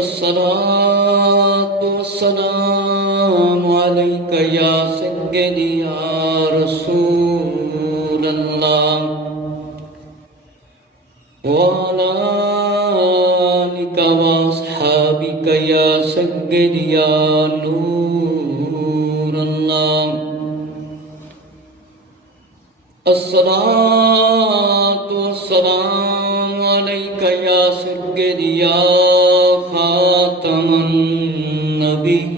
الصلاة والسلام عليك يا سيدي يا رسول الله وعلى آلك وأصحابك يا سيدي يا نور الله. الصلاة والسلام عليك يا سيدي يا خاتم النبيين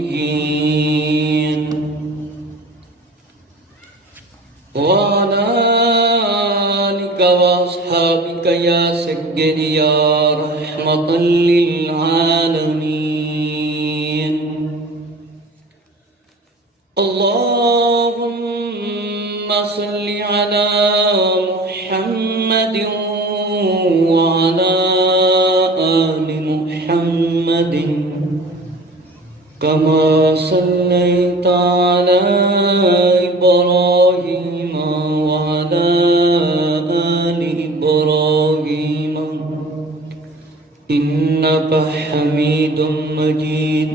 وعلى آلك وأصحابك يا سيدي يا رحمة للعالمين. اللهم صل على محمد وعلى آل محمد كما صليت على إبراهيم وعلى آل إبراهيم إنك حميد مجيد.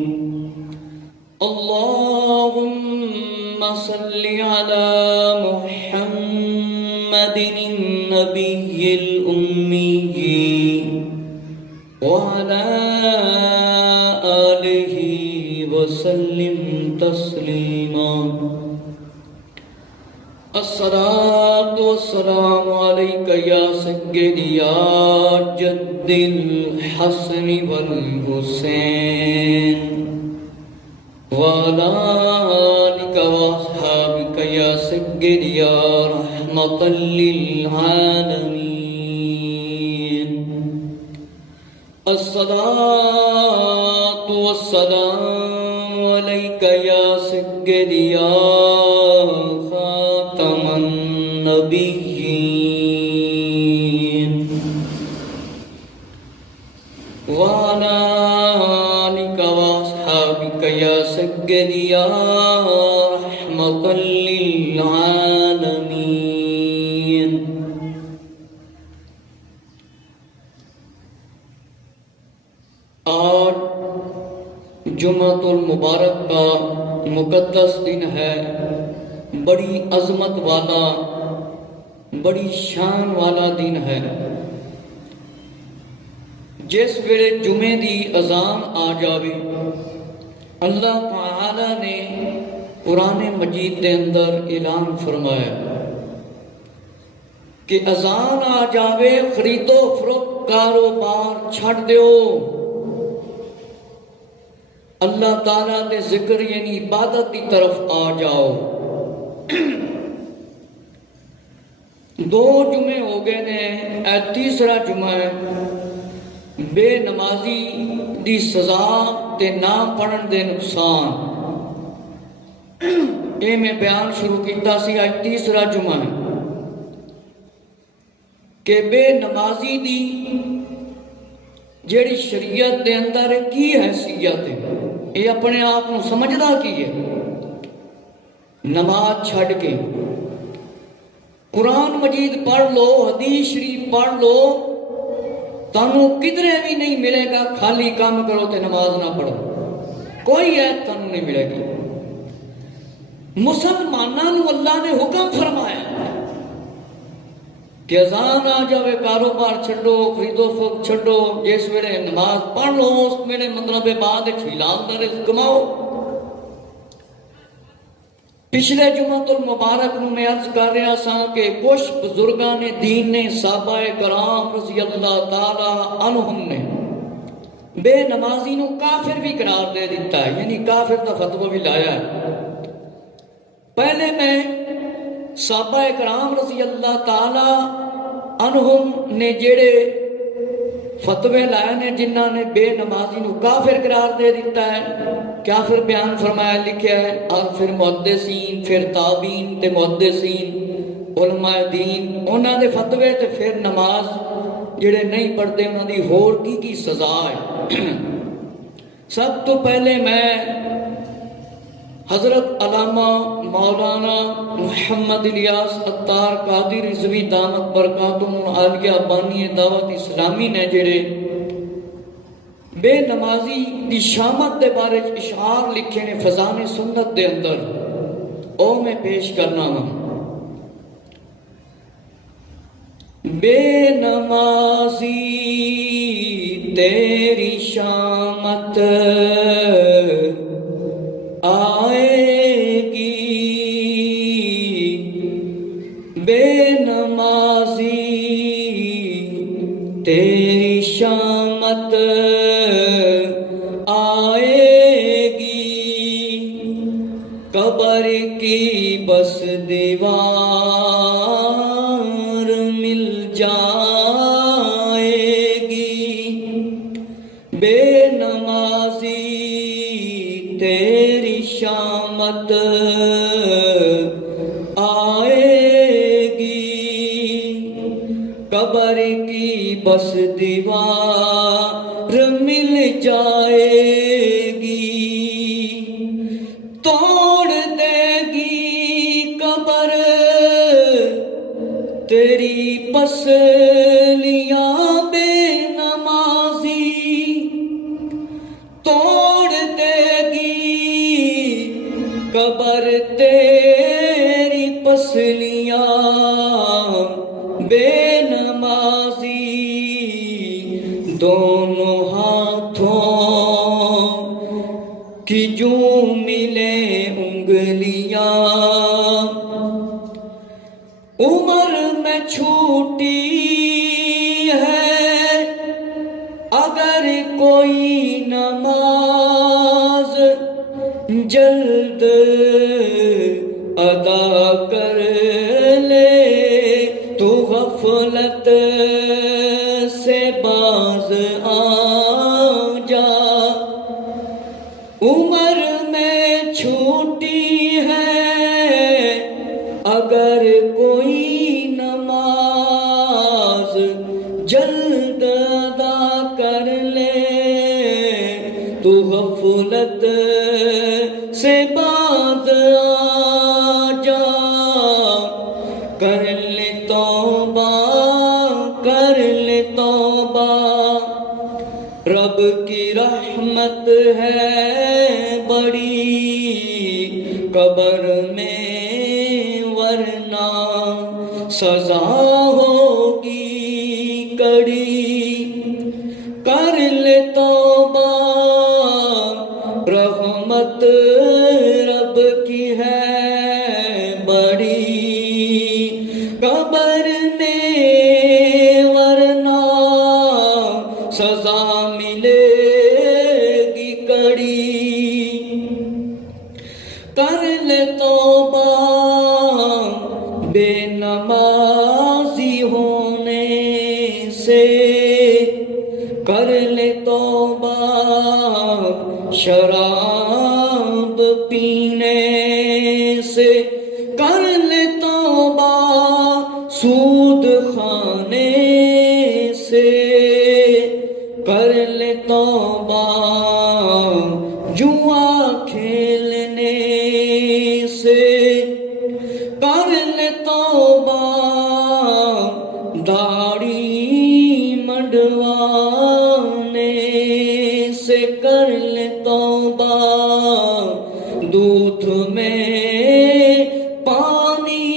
اللهم صل على محمد النبي الأمي وعلى آله وسلم تسليما. الصلاة والسلام عليك يا سيدي يا جد الحسن والحسين وعلى آلك وأصحابك يا سيدي يا رحمة للعالمين. الصلاة والسلام عليك يا سيدي يا خاتم النبيين وعلى آلك وأصحابك يا سيدي يا رحمة للعالمين. آج جمعۃ المبارک کا مقدس دن ہے، بڑی عظمت والا، بڑی شان والا دن ہے. جس ویلے جمعے دی اذان آ جاوے، اللہ تعالی نے قرآن مجید دے اندر اعلان فرمایا کہ اذان آ جاوے، خرید و فروخت کاروبار چھڑ دیو، اللہ تعالیٰ دے ذکر یعنی عبادت کی طرف آ جاؤ. دو جمعے ہو گئے نے، اے تیسرا جمعہ ہے. بے نمازی دی سزا تے نہ پڑھن دے نقصان، اے میں بیان شروع کیتا سی. آج تیسرا جمعہ ہے کہ بے نمازی دی جیڑی شریعت دے اندر کی حیثیت ہے، یہ اپنے آپ کو سمجھدا کی ہے. نماز چھڑ کے قرآن مجید پڑھ لو، حدیث شریف پڑھ لو، تانوں کدھرے بھی نہیں ملے گا خالی کام کرو تے نماز نہ پڑھو، کوئی ایت تانوں نہیں ملے گی. مسلمانوں نو اللہ نے حکم فرمایا کہ اذان آ جاوے کاروبار چھڈو، خرید و فروخت چھڈو، جس ویلے نماز پڑھ لو اس ویلے مطلب بعد حلال دا رزق کماؤ. پچھلے جمعۃ المبارک نو میں عرض کر رہا سا کہ کچھ بزرگان دین نے، صحابہ کرام رضی اللہ تعالی عنہم نے بے نمازی نو کافر بھی قرار دے دیتا ہے، یعنی کافر دا فتویٰ بھی لایا ہے. پہلے میں صحابہ کرام رضی اللہ تعالی عنہم نے جڑے فتوے لائے نے، جنہ نے بے نمازی نو کافر قرار دے دیتا ہے، کیا پھر بیان فرمایا لکھیا ہے. اور پھر محدثین، پھر تابعین تے محدثین، علماء دین، انہاں دے فتوے تے پھر نماز جڑے نہیں پڑھتے انہاں دی ہور کی سزا ہے. سب تو پہلے میں حضرت علامہ مولانا محمد الیاس عطار قادری رضوی دامت برکاتہم العالیہ بانی دعوت اسلامی نے جڑے بے نمازی دی شامت دے بارے اشعار لکھے نے فضان سنت دے اندر، او میں پیش کرنا ہوں۔ بے نمازی تیری شامت آئے گی، بے نمازی تیری شامت آئے گی، قبر کی بس دیوار مل جائے گی، بے نمازی تیری شامت آئے گی، قبر کی بس دیوار مل جائے گی، توڑ دے گی قبر تیری پسلیاں بے نمازی، توڑ دے گی قبر تیری پسلیاں بے نمازی، دونوں ہاتھوں کی جو ملے انگلیاں، عمر میں چھوٹی ہے اگر کوئی نماز جلد ادا کر لے تو غفلت سے باز آ جا، عمر میں چھوٹی ہے اگر کوئی نماز جلد ادا کر لے تو غفلت سے باز آ جا، کر لے توبہ کر لے توبہ، رب کی رحمت ہے بڑی قبر میں، ورنہ سزا ہوگی کڑی، کر لے توبہ رحمت رب کی ہے بڑی قبر میں، ورنہ سزا ملے گی کڑی، کر لے توبہ بے نمازی ہونے سے، کر لے توبہ شراب پینے سے، کر لے توبہ سود کھانے سے، کر لے توبہ جوا کھیلنے سے، کر لے توبہ داڑھی منڈوانے سے، کر لے توبہ دودھ میں پانی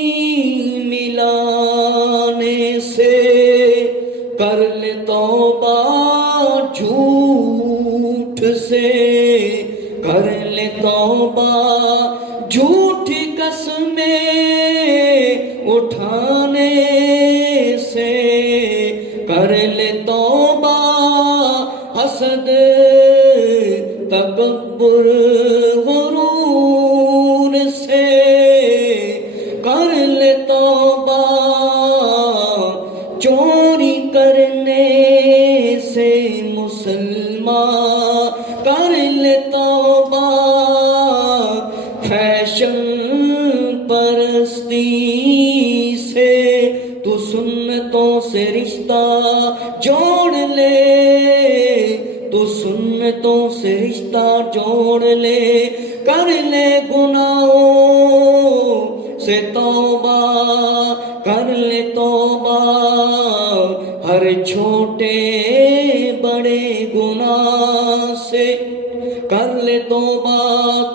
ملانے سے، کر لے توبہ جھوٹ سے، کر لے توبہ جھوٹی قسمیں اٹھانے سے، کر لے توبہ حسد تکبر غرور سے، کر لے توبہ چوری کرنے سے مسلمان، کر لے توبہ فیشن پرستی سے، تو سنتوں سے رشتہ جوڑ لے، تو سنتوں سے رشتہ جوڑ لے، کر لے گناہوں سے توبہ، کر لے توبہ ہر چھوٹے بڑے بڑے گناہ سے، کر لے توبہ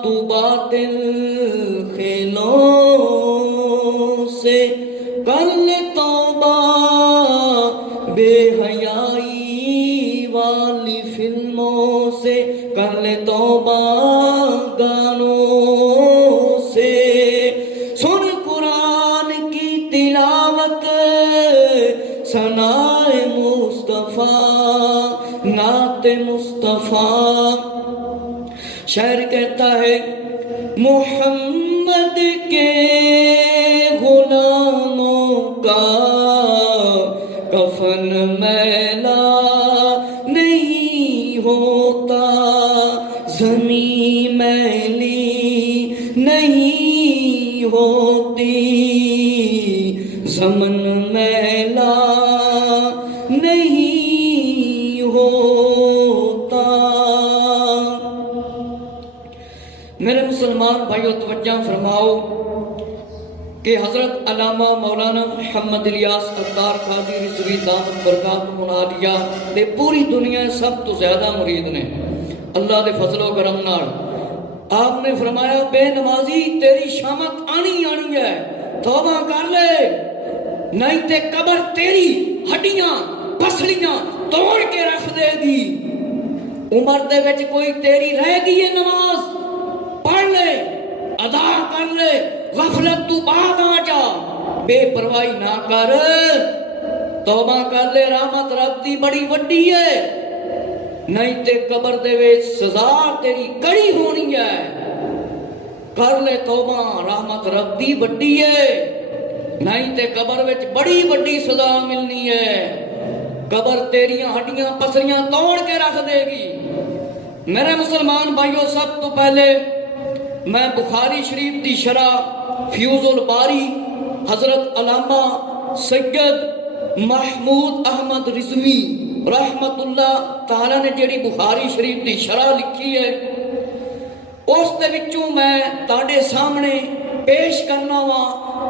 تو باطل کھیلوں سے، کر لے توبہ بے حیائی والی فلموں سے، کر لے توبہ گانوں سے، سن قرآن کی تلاوت ثنائے مصطفیٰ نعت مصطفیٰ۔ شاعر کہتا ہے محمد کے غلاموں کا کفن میلا نہیں ہوتا، زمین میلی نہیں ہوتی، زمن میلا نہیں ہوتا۔ میرے مسلمان بھائیو توجہ فرماؤ کہ حضرت علامہ مولانا محمد الیاس اتار قادری رضوی دامت برکاتہ العالیہ دے پوری دنیا سب تو زیادہ مرید نے اللہ دے فضل و کرم نال۔ آپ نے فرمایا بے نمازی تیری شامت آنی ہے، توبہ کر لے، نہیں تے قبر تیری ہڈیاں پسلیاں توڑ کے رکھ دے گی۔ عمر دے وچ کوئی تیری رہ گئی ہے نماز، پڑھ لے، ادا کر لے، غفلت تو بعد آ جا، بے پرواہی نہ کر، توبہ کر لے، رحمت رب دی بڑی وڈی ہے، نہیں تے قبر دے وچ سزا تیری کڑی ہونی ہے۔ کر لے توبہ، رحمت رب دی وڈی ہے، نہیں تے قبر وچ بڑی وڈی سزا ملنی ہے، قبر تیریاں ہڈیاں پسلیاں توڑ کے رکھ دے گی۔ میرے مسلمان بھائیو، سب تو پہلے میں بخاری شریف دی شرح فیوز الباری حضرت علامہ سید محمود احمد رضوی رحمت اللہ تعالی نے جیڑی بخاری شریف دی شرح لکھی ہے، اس دے وچوں میں تاڑے سامنے پیش کرنا وا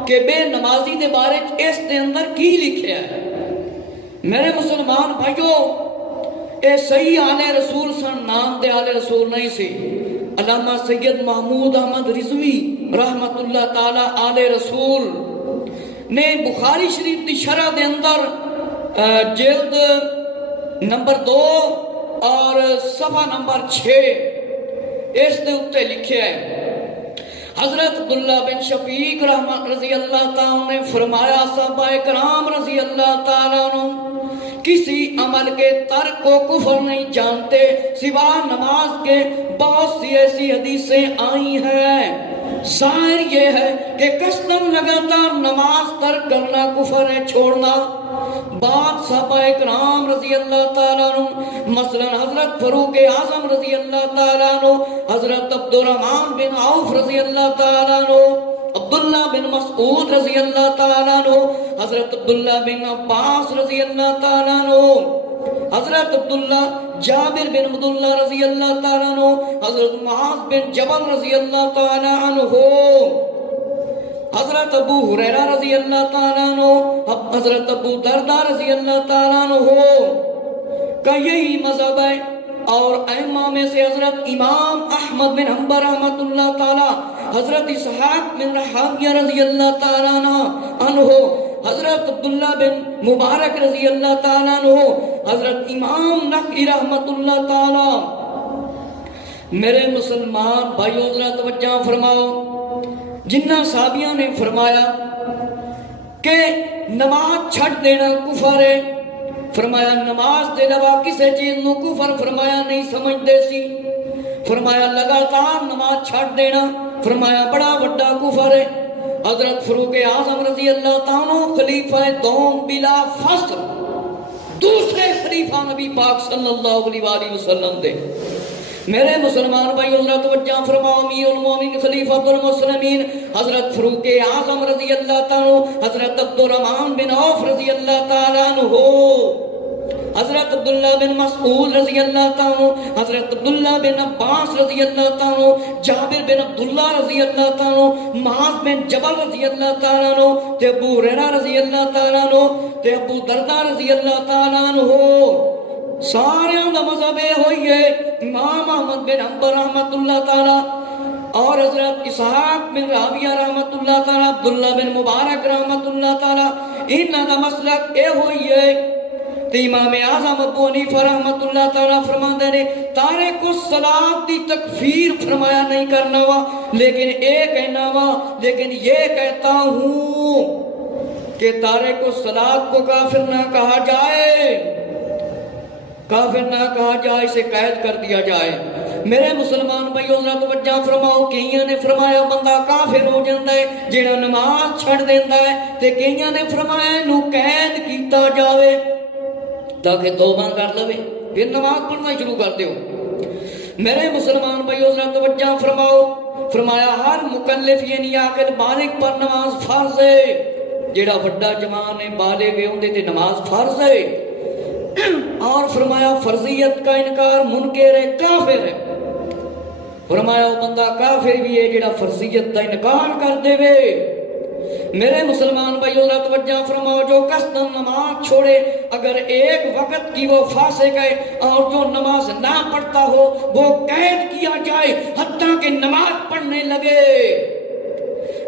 کہ بے نمازی دے بارے اس دے اندر کی لکھیا ہے۔ میرے مسلمان بھائیو، اے صحیح آل رسول سن، نام دے آل رسول نہیں سی۔ علامہ سید محمود احمد رضوی رحمت اللہ تعالی آل رسول نے بخاری شریف دی شرح دے اندر جلد نمبر 2 اور صفحہ نمبر 6 اس دے اتے لکھے ہے، حضرت عبداللہ بن شفیق رحمت رضی اللہ تعالیٰ نے فرمایا صحابہ کرام رضی اللہ تعالیٰ عنہ کسی عمل کے ترک کو کفر نہیں جانتے سوا نماز کے۔ بہت سی ایسی حدیثیں آئی ہیں، ظاہر یہ ہے کہ قصداً لگاتار نماز ترک کرنا کفر ہے، چھوڑنا۔ بعض صحابہ کرام رضی اللہ تعالیٰ عنہ مثلا حضرت فاروق اعظم رضی اللہ تعالیٰ عنہ، حضرت عبد الرحمن بن عوف رضی اللہ تعالیٰ عنہ، عبداللہ بن مسعود رضی اللہ تعالیٰ عنہ، حضرت عبداللہ بن عباس رضی اللہ تعالیٰ عنہ، حضرت عبداللہ جابر بن عبداللہ رضی اللہ تعالیٰ عنہ، حضرت معاذ بن جبل رضی اللہ تعالیٰ عنہ، حضرت ابو ہریرہ رضی اللہ تعالیٰ عنہ، حضرت ابو دردہ رضی اللہ تعالیٰ عنہ کا یہی مذہب ہے۔ اور ائمہ میں سے حضرت امام احمد بن حنبل رحمت اللہ تعالی، حضرت اسحاق بن راہویہ رضی اللہ تعالیٰ عنہ، حضرت عبداللہ بن مبارک رضی اللہ تعالیٰ عنہ، حضرت امام نقی رحمت اللہ تعالی۔ میرے مسلمان بھائیو ذرا توجہ فرماؤ، جنہ صحابیوں نے فرمایا کہ نماز چھڑ دینا کفر ہے، فرمایا نماز دے علاوہ کسے چیز نو کفر فرمایا نہیں سمجھدے سی، فرمایا لگاتار نماز چھڑ دینا فرمایا بڑا وڈا کفر ہے۔ حضرت فاروق اعظم رضی اللہ تعالیٰ خلیفہ دوم بلا فصل، دوسرے خلیفہ نبی پاک صلی اللہ علیہ وآلہ وسلم دے۔ میرے مسلمان بھائی حضرت توجہ فرماؤ، امیر المومنین خلیفۃ المسلمین حضرت فاروق اعظم رضی اللہ تعالیٰ، حضرت عبد الرحمن بن عوف رضی اللہ تعالیٰ عنہ، حضرت عبداللہ بن مسعود رضی اللہ تعالیٰ، حضرت عبداللہ بن عباس رضی اللہ تعالیٰ، جابر بن عبداللہ رضی اللہ تعالیٰ، معاذ بن جبل رضی اللہ تعالیٰ عنہ، تے ابو ہریرہ رضی اللہ تعالیٰ عنہ، تے ابو دردہ رضی اللہ تعالیٰ عنہ، سارے دا مذہب یہ ہوئی ہے. امام احمد بن حنبل رحمت اللہ تعالی اور حضرت اسحاق بن راویہ رحمت اللہ تعالی، عبداللہ بن مبارک رحمت اللہ تعالی، انہاں دا مسلک یہ ہوئی ہے. تے امام اعظم ابو حنیفہ رحمت اللہ تعالی فرماندے نے تارک الصلاۃ دی تکفیر فرمایا نہیں کرنا وا، لیکن ایک کہنا وا، لیکن یہ کہتا ہوں کہ تارک الصلاۃ کو کافر نہ کہا جائے، کافر نہ کہا جائے، اسے قید کر دیا جائے. میرے مسلمان بھائیو ذرا توجہ فرماؤ. کئیاں نے فرمایا بندہ کافر ہو جاندا ہے جیڑا نماز چھڑ دیندا ہے، تے کئیاں نے فرمایا نو قید کیتا جاوے تاکہ توبہ کر لوے پھر نماز پڑھنا شروع کر دیو. میرے مسلمان بھائیو ذرا توجہ فرماؤ. فرمایا ہر مکلف یعنی عاقل بالغ پر نماز فرض ہے. جیڑا بڑا جوان ہے بالغ ہے اندے تے نماز فرض ہے. اور فرمایا فرضیت کا انکار منکر ہے، کافر ہے. فرمایا وہ بندہ کافر بھی ہے جیڑا فرضیت کا انکار کر دے وے. میرے مسلمان بھائیو ذرا توجہ فرماؤ. جو قصداً نماز چھوڑے اگر ایک وقت کی وہ فاسق ہے، اور جو نماز نہ پڑھتا ہو وہ قید کیا جائے حتیٰ کہ نماز پڑھنے لگے.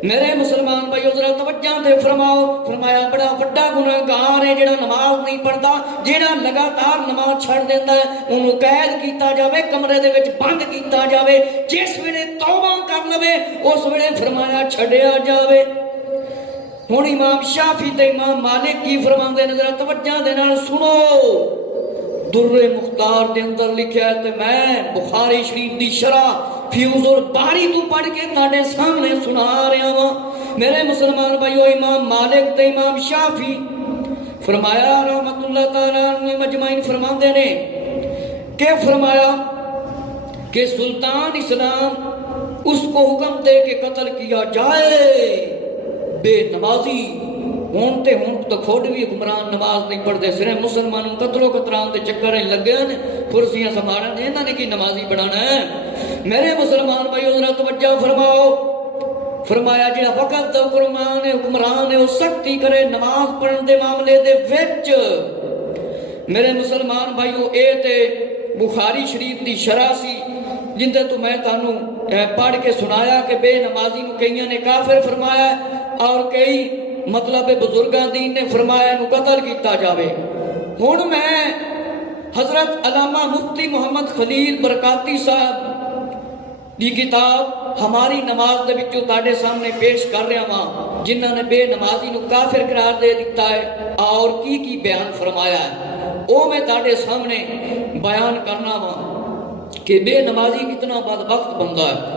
میرے مسلمان بھائیو ذرا توجہ دے فرماؤ. فرمایا بڑا بڑا گناہگار ہے جڑا نماز نہیں پڑھتا، جڑا لگاتار نماز چھڑ دیتا ہے، انہوں قید کیتا جاوے، کمرے دے وچ بند کیتا جاوے. جس ویلے توبہ کر لوے اس ویلے فرمایا چھڈیا جاوے. ہن امام شافعی تے امام مالک کی فرماندے نے، ذرا توجہ دے نال سنو. در مختار دے اندر لکھیا ہے تے میں بخاری شریف دی شرح فیوز الباری تو پڑھ کے تاڑے سامنے سنا رہا ہوں. میرے مسلمان بھائیو امام مالک تے امام شافعی فرمایا رحمت اللہ تعالیٰ عنہ مجمعین فرماندے نے کہ فرمایا کہ سلطان اسلام اس کو حکم دے کہ قتل کیا جائے بے نمازی. ہون تے ہون تو کھوڑ بھی حکمران نماز نہیں پڑھتے، صرف مسلمانوں قتل و قتران دے چکر ہیں لگے ہیں، کرسیاں سنبھالن دے انہاں نے کی نمازی بنانا ہے. میرے مسلمان بھائیو ذرا توجہ فرماؤ. فرمایا جڑا وقت دا حکمران ہے وہ سختی کرے نماز پڑھن دے معاملے دے وچ. میرے مسلمان بھائیو اے تے بخاری شریف دی شرح سی جندے تو میں تانوں پڑھ کے سنایا کہ بے نمازی نو کئیاں نے کافر فرمایا اور کئی مطلب بزرگان دین نے فرمایا انہوں قتل کیتا جاوے. ہن میں حضرت علامہ مفتی محمد خلیل برکاتی صاحب دی کتاب ہماری نماز دے وچوں تاڑے سامنے پیش کر رہا ہاں، جنہاں نے بے نمازی نو کافر قرار دے دیتا ہے اور کی بیان فرمایا ہے وہ میں تاڑے سامنے بیان کرنا ہاں کہ بے نمازی کتنا بدبخت بندہ ہے.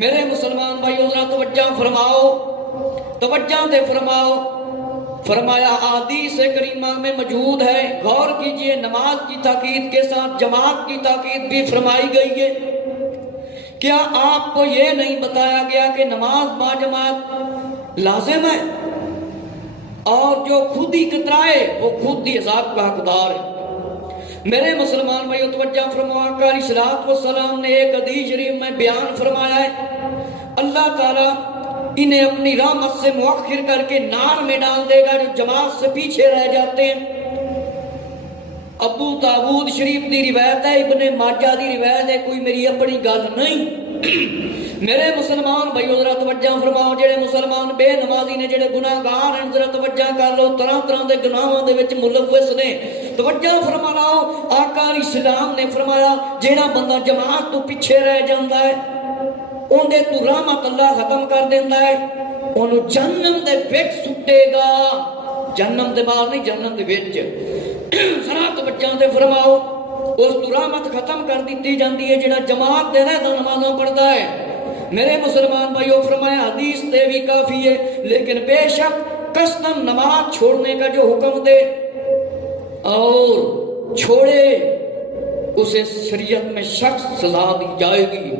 میرے مسلمان بھائیو ذرا توجہ فرماؤ، توجہ دے فرماؤ. فرمایا احادیث کریمہ میں موجود ہے، غور کیجئے، نماز کی تاکید کے ساتھ جماعت کی تاکید بھی فرمائی گئی ہے. کیا آپ کو یہ نہیں بتایا گیا کہ نماز با جماعت لازم ہے اور جو خود ہی کترائے وہ خود ہی عذاب کا حقدار ہے. میرے مسلمان بھائیو توجہ فرماؤ. آقا علیہ الصلوۃ والسلام نے ایک حدیث شریف میں بیان فرمایا ہے اللہ تعالیٰ انہیں اپنی رحمت سے مؤخر کر کے نار میں ڈال دے گا جو جماعت سے پیچھے رہ جاتے ہیں. ابو داؤد شریف دی روایت ہے، ابن ماجہ دی روایت ہے، کوئی میری اپنی گل نہیں. میرے مسلمان بھائیو ذرا توجہ فرماؤ. جڑے مسلمان بے نمازی نے، جڑے گناہگار ہیں، ذرا توجہ کر لو، طرح طرح دے گناہاں دے وچ ملوث نے. توجہ فرماؤ. آقا علیہ السلام نے فرمایا جڑا بندہ جماعت تو پیچھے رہ جاندا ہے اندے تو رحمت اللہ ختم کر دیندا ہے، انہوں جہنم دے وچ سٹے گا. جہنم دے باہر نہیں، جہنم دے وچ. ذرا توجہ دے فرماؤ. اس تو رحمت ختم کر دیتی جاندی ہے جڑا جماعت دے رہتا نمازوں پڑھتا ہے. میرے مسلمان بھائیو فرمایا حدیث تے بھی کافی ہے، لیکن بے شک قصداً نماز چھوڑنے کا جو حکم دے اور چھوڑے اسے شریعت میں شخص سزا دی جائے گی.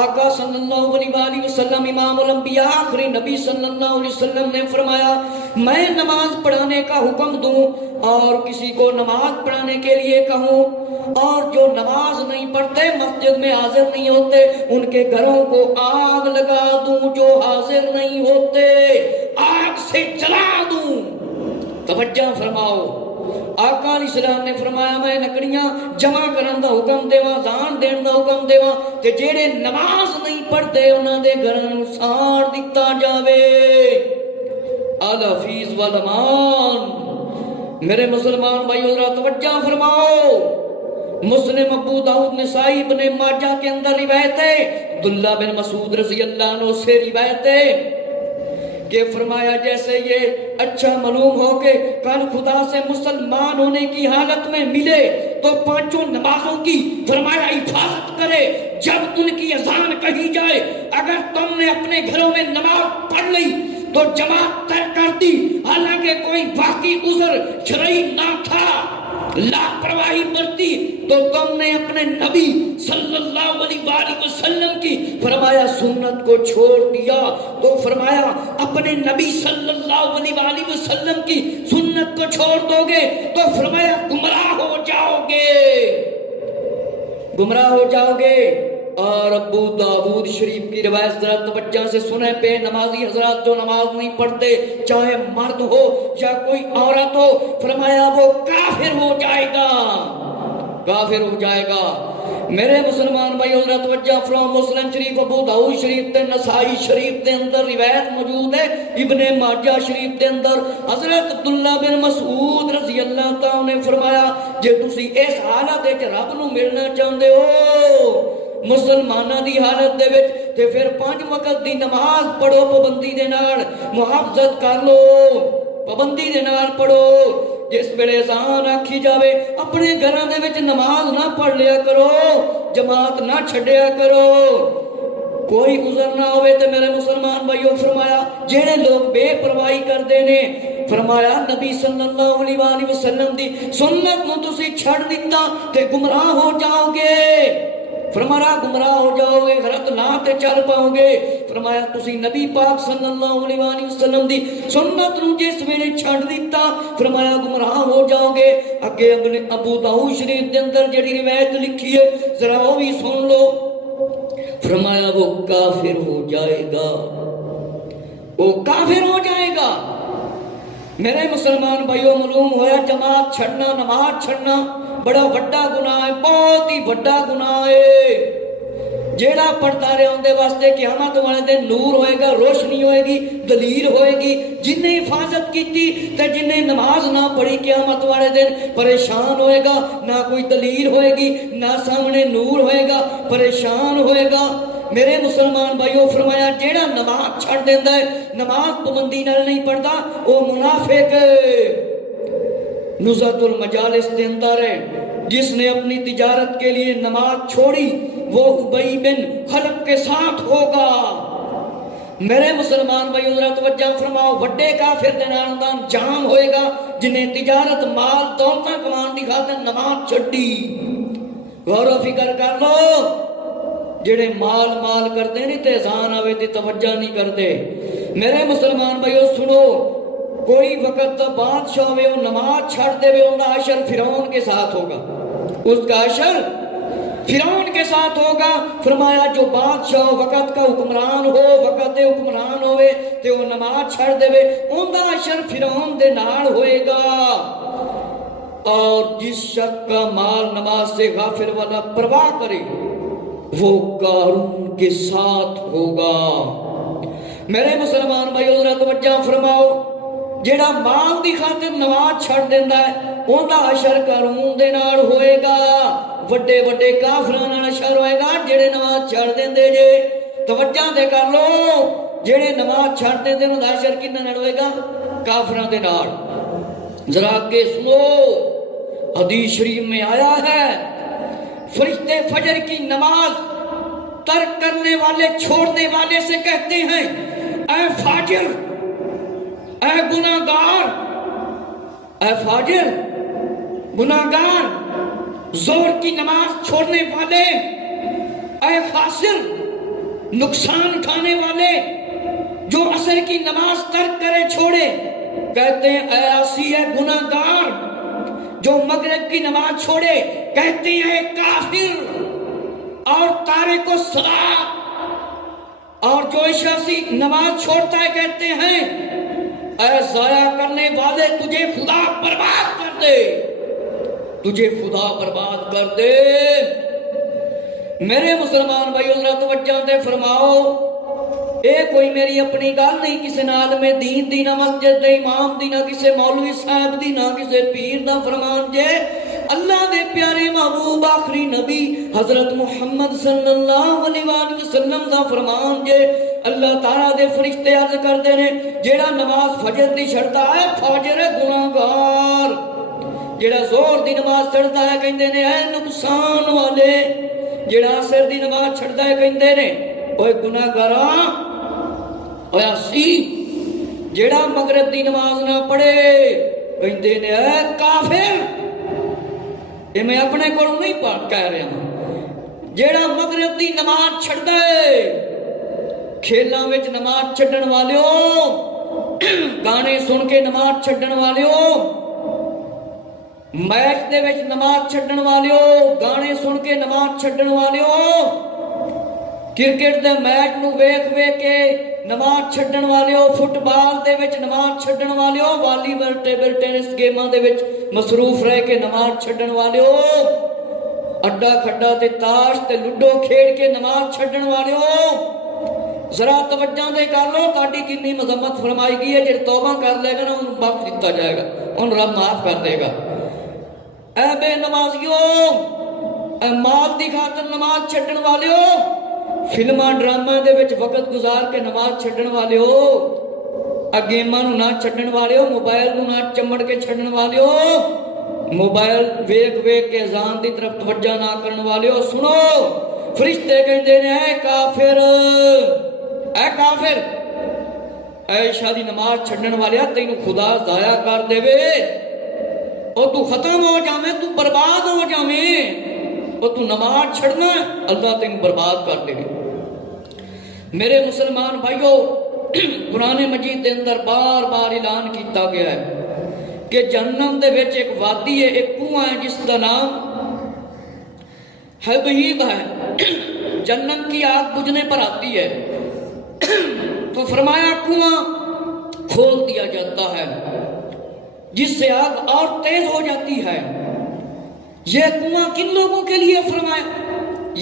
آقا صلی اللہ علیہ وآلہ وسلم امام الانبیاء آخری نبی صلی اللہ علیہ وسلم نے فرمایا میں نماز پڑھانے کا حکم دوں اور کسی کو نماز پڑھانے کے لیے کہوں اور جو نماز نہیں پڑھتے مسجد میں حاضر نہیں ہوتے ان کے گھروں کو آگ لگا دوں، جو حاضر نہیں ہوتے آگ سے جلا دوں. توجہ فرماؤ. آقا علیہ السلام نے فرمایا میں لکڑیاں جمع کرن دا حکم دیواں زان دین دا حکم دیواں تے جڑے نماز نہیں پڑھتے انہاں دے گھراں نوں ساڑ دتا جاوے الحفیظ والامان میرے مسلمان بھائیو ذرا توجہ فرماؤ مسلم ابو داؤد نسائی ابن ماجہ کے اندر روایت ہے عبداللہ بن مسعود رضی اللہ عنہ سے روایت ہے کہ فرمایا جیسے یہ اچھا معلوم ہو کہ کل خدا سے مسلمان ہونے کی حالت میں ملے تو پانچوں نمازوں کی فرمایا حفاظت کرے جب ان کی اذان کہی جائے اگر تم نے اپنے گھروں میں نماز پڑھ لی تو جماعت ترک کر دی حالانکہ کوئی واقعی عذر شرعی نہ تھا لاپرواہی برتی تو تم نے اپنے نبی صلی اللہ علیہ وآلہ وسلم کی فرمایا سنت کو چھوڑ دیا تو فرمایا اپنے نبی صلی اللہ علیہ وآلہ وسلم کی سنت کو چھوڑ دو گے تو فرمایا گمراہ ہو جاؤ گے اور ابو داؤد شریف کی روایت ذرا توجہ سے سنیں بے نمازی حضرات جو نماز نہیں پڑھتے چاہے مرد ہو یا کوئی عورت ہو فرمایا وہ کافر ہو جائے گا میرے مسلمان بھائیو ذرا توجہ فرام مسلم شریف ابو داؤد شریف تے نسائی شریف تے اندر روایت موجود ہے ابن ماجہ شریف تے اندر حضرت عبداللہ بن مسعود رضی اللہ تعالی نے فرمایا جے تسی اس حالت وچ رب نو ملنا چاہندے ہو مسلمانہ دی حالت دے وچ تے پھر 5 وقت دی نماز پڑھو پابندی دے نال محافظت کر لو پابندی دے نال پڑھو جس ویلے اذان آکھی جاوے اپنے گھراں دے وچ نماز نہ پڑھ لیا کرو جماعت نہ چھڈیا کرو کوئی عذر نہ ہوئے تے میرے مسلمان بھائیو فرمایا جڑے لوگ بے پرواہی کردے نے فرمایا نبی صلی اللہ علیہ وآلہ وسلم دی سنت نو تسی چھڑ دتا تے گمراہ ہو جاؤ گے فرمایا گمراہ ہو جاؤ گے غلط راہ تے چل پاؤ گے فرمایا تسی نبی پاک صلی اللہ علیہ وآلہ وسلم دی سنت نو جس ویلے چھڑ دیتا فرمایا گمراہ ہو جاؤ گے اگے ابو داؤد شریف دے اندر جڑی روایت لکھی ہے ذرا وہ بھی سن لو فرمایا وہ کافر ہو جائے گا میرے مسلمان بھائیو معلوم ہویا جماعت چھڑنا نماز چھڑنا بڑا بڑا گناہ ہے بہت ہی بڑا گناہ ہے جیڑا پڑھتا رہے اندے واسطے قیامت والے دن نور ہوئے گا روشنی ہوئے گی دلیر ہوئے گی جن نے حفاظت کی تھی تے جن نے نماز نہ پڑھی قیامت والے دن پریشان ہوئے گا نہ کوئی دلیر ہوئے گی نہ سامنے نور ہوئے گا پریشان ہوئے گا میرے مسلمان بھائیو فرمایا جیڑا نماز چھڑ دیندا ہے نماز پابندی نال نہیں پڑھدا وہ منافق نزہت المجالس کے اندر ہے جس نے اپنی تجارت کے لیے نماز چھوڑی وہ ابی بن خلف کے ساتھ ہوگا میرے مسلمان بھائی ذرا توجہ فرماؤ وڈے کافر دے نال دا انجام ہوئے گا جنہیں تجارت مال دولتاں کمان دی خاطر نماز چھڈی غور و فکر کر لو جڑے مال کرتے نہیں تے اذان آوے تے توجہ نہیں کرتے میرے مسلمان بھائیو سنو کوئی وقت بادشاہ ہوئے وہ نماز چھڑ دے ہوئے انہا عشر فرعون کے ساتھ ہوگا اس کا عشر فرعون کے ساتھ ہوگا فرمایا جو بادشاہ وقت کا حکمران ہو وقت حکمران ہوئے تے وہ نماز چھڑ دے ہوئے انہا عشر فرعون دے نال ہوئے گا اور جس شخص کا مال نماز سے غافل والا پرواہ کرے وہ قارون کے ساتھ ہوگا میرے مسلمان بھائیو ذرا توجہ فرماؤ جیڑا مال دی خاطر نماز چھڑ دیندا ہے اوندا عشر قارون دے نال ہوئے گا وڈے وڈے کافراں نال عشر ہوئے گا جڑے نماز چھڑ دیندے جے توجہ دے کر لو جڑے نماز چھڑ دیندے اوندا عشر کنا نال ہوئے گا کافراں دے نال ذرا کے سنو حدیث شریف میں آیا ہے فرشتے فجر کی نماز ترک کرنے والے چھوڑنے والے سے کہتے ہیں اے فاجر اے گناہگار اے فاجر گناہگار زور کی نماز چھوڑنے والے اے فاسر نقصان اٹھانے والے جو عصر کی نماز ترک کرے چھوڑے کہتے ہیں اے عاصی اے گناہگار جو مغرب کی نماز چھوڑے کہتے ہیں کافر اور تارک الصلاۃ اور جو عشاء کی نماز چھوڑتا ہے کہتے ہیں اے ضائع کرنے والے تجھے خدا برباد کر دے، تجھے خدا برباد کر دے۔ میرے مسلمان بھائیو ذرا توجہ دے فرماؤ، اے کوئی میری اپنی گل نہیں، کسی نال میں دین دی نہ مسجد دے امام دی نہ کسی مولوی صاحب دی نہ کسی پیر دا فرمان جے، اللہ دے پیارے محبوب آخری نبی حضرت محمد صلی اللہ علیہ وآلہ وسلم دا فرمان جے۔ اللہ تعالیٰ دے فرشتے عرض کردے نے جیڑا نماز فجر دی چھڑتا ہے فاجر گناہگار، جیڑا زور دی نماز چھڑتا ہے کہندے نے اے نقصان والے، جیڑا عصر دی نماز چھڑتا ہے کہندے نے اوے گناہگاراں، اوے اسی جیڑا مغرب دی نماز نہ پڑھے کہندے نے اے کافر۔ یہ میں اپنے کو نہیں کہہ رہا ہوں، جیڑا مغرب دی نماز چھڑدا ہے، کھیلاں وچ نماز چھڈن والیو، گانے سن کے نماز چھڈن والیو، میچ دے وچ نماز چھڈن والیو، گانے سن کے نماز چھڈن والیو، کرکٹ دے میچ نو ویکھ ویکھ کے نماز چھڈن والیو، فٹ بال دے وچ نماز چھڈن والیو، والی بال ٹیبل ٹینس گیماں دے وچ مصروف رہ کے نماز چھڈن والیو، اڈا کھڈا تے تاش تے لڈو کھیڈ کے نماز چھڈن والیو، ذرا توجہ دے کر لو، تہاڈی کتنی مذمت فرمائی گئی ہے، جے توبہ کر لے گا نا انہوں بخش دتا جائے گا، انہوں رب معاف کر دے گا۔ اے بے نمازیو، اے مال دی خاطر نماز چھڈن والیو، فلماں ڈرامہ دے وچ وقت گزار کے نماز چھڈن والیو، گیماں نو نہ چھڈن والیو، موبائل نو نہ چمڑ کے چھڈن والیو، موبائل ویکھ ویکھ کے اذان دی طرف توجہ نہ کرن والیو، سنو فرشتے کہندے نے اے کافر، اے کافر، عائشہ دی نماز چھڈن والیا تینوں خدا ضائع کر دے وے، اور تو ختم ہو جاویں، تو برباد ہو جاویں، اور تو نماز چھڑنا اللہ تین برباد کر دے۔ میرے مسلمان بھائیو، قرآن مجید دے اندر بار بار اعلان کیتا گیا ہے کہ جہنم دے وچ ایک وادی ہے، ایک کنواں ہے جس کا نام حبیب ہے، جہنم کی آگ بجھنے پر آتی ہے، تو فرمایا کنواں کھول دیا جاتا ہے جس سے آگ اور تیز ہو جاتی ہے۔ یہ کنواں کن لوگوں کے لیے فرمایا؟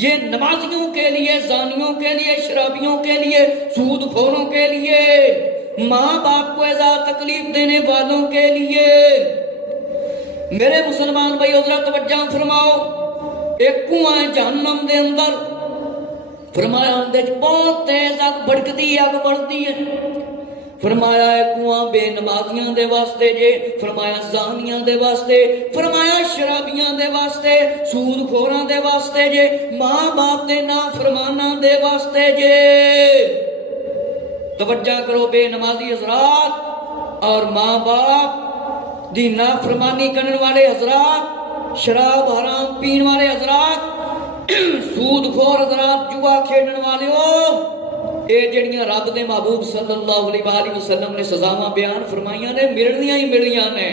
یہ نمازیوں کے لیے، زانیوں کے لیے، شرابیوں کے لیے، سود خوروں کے لیے، ماں باپ کو ایذا تکلیف دینے والوں کے لیے۔ میرے مسلمان بھائی ذرا توجہ فرماؤ، ایک کنواں ہے جہنم دے اندر، فرمایا اندر بہت تیز آگ بھڑکتی آگ بڑھتی ہے، فرمایا ہے کنواں بے نمازیاں دے واسطے جے، فرمایا زانیاں دے واسطے، فرمایا شرابیاں دے واسطے، سود خوراں دے واسطے جے، ماں باپ دے نافرماناں دے واسطے جے۔ توجہ کرو بے نمازی حضرات اور ماں باپ دی نافرمانی کرنے والے حضرات، شراب حرام پین والے حضرات، سود خور حضرات، جوا کھیڈن والے ہو، اے جڑیاں رب دے محبوب صلی اللہ علیہ وآلہ وسلم نے سزاواں بیان فرمائیاں نے، ملنیاں ہی ملنیاں نے،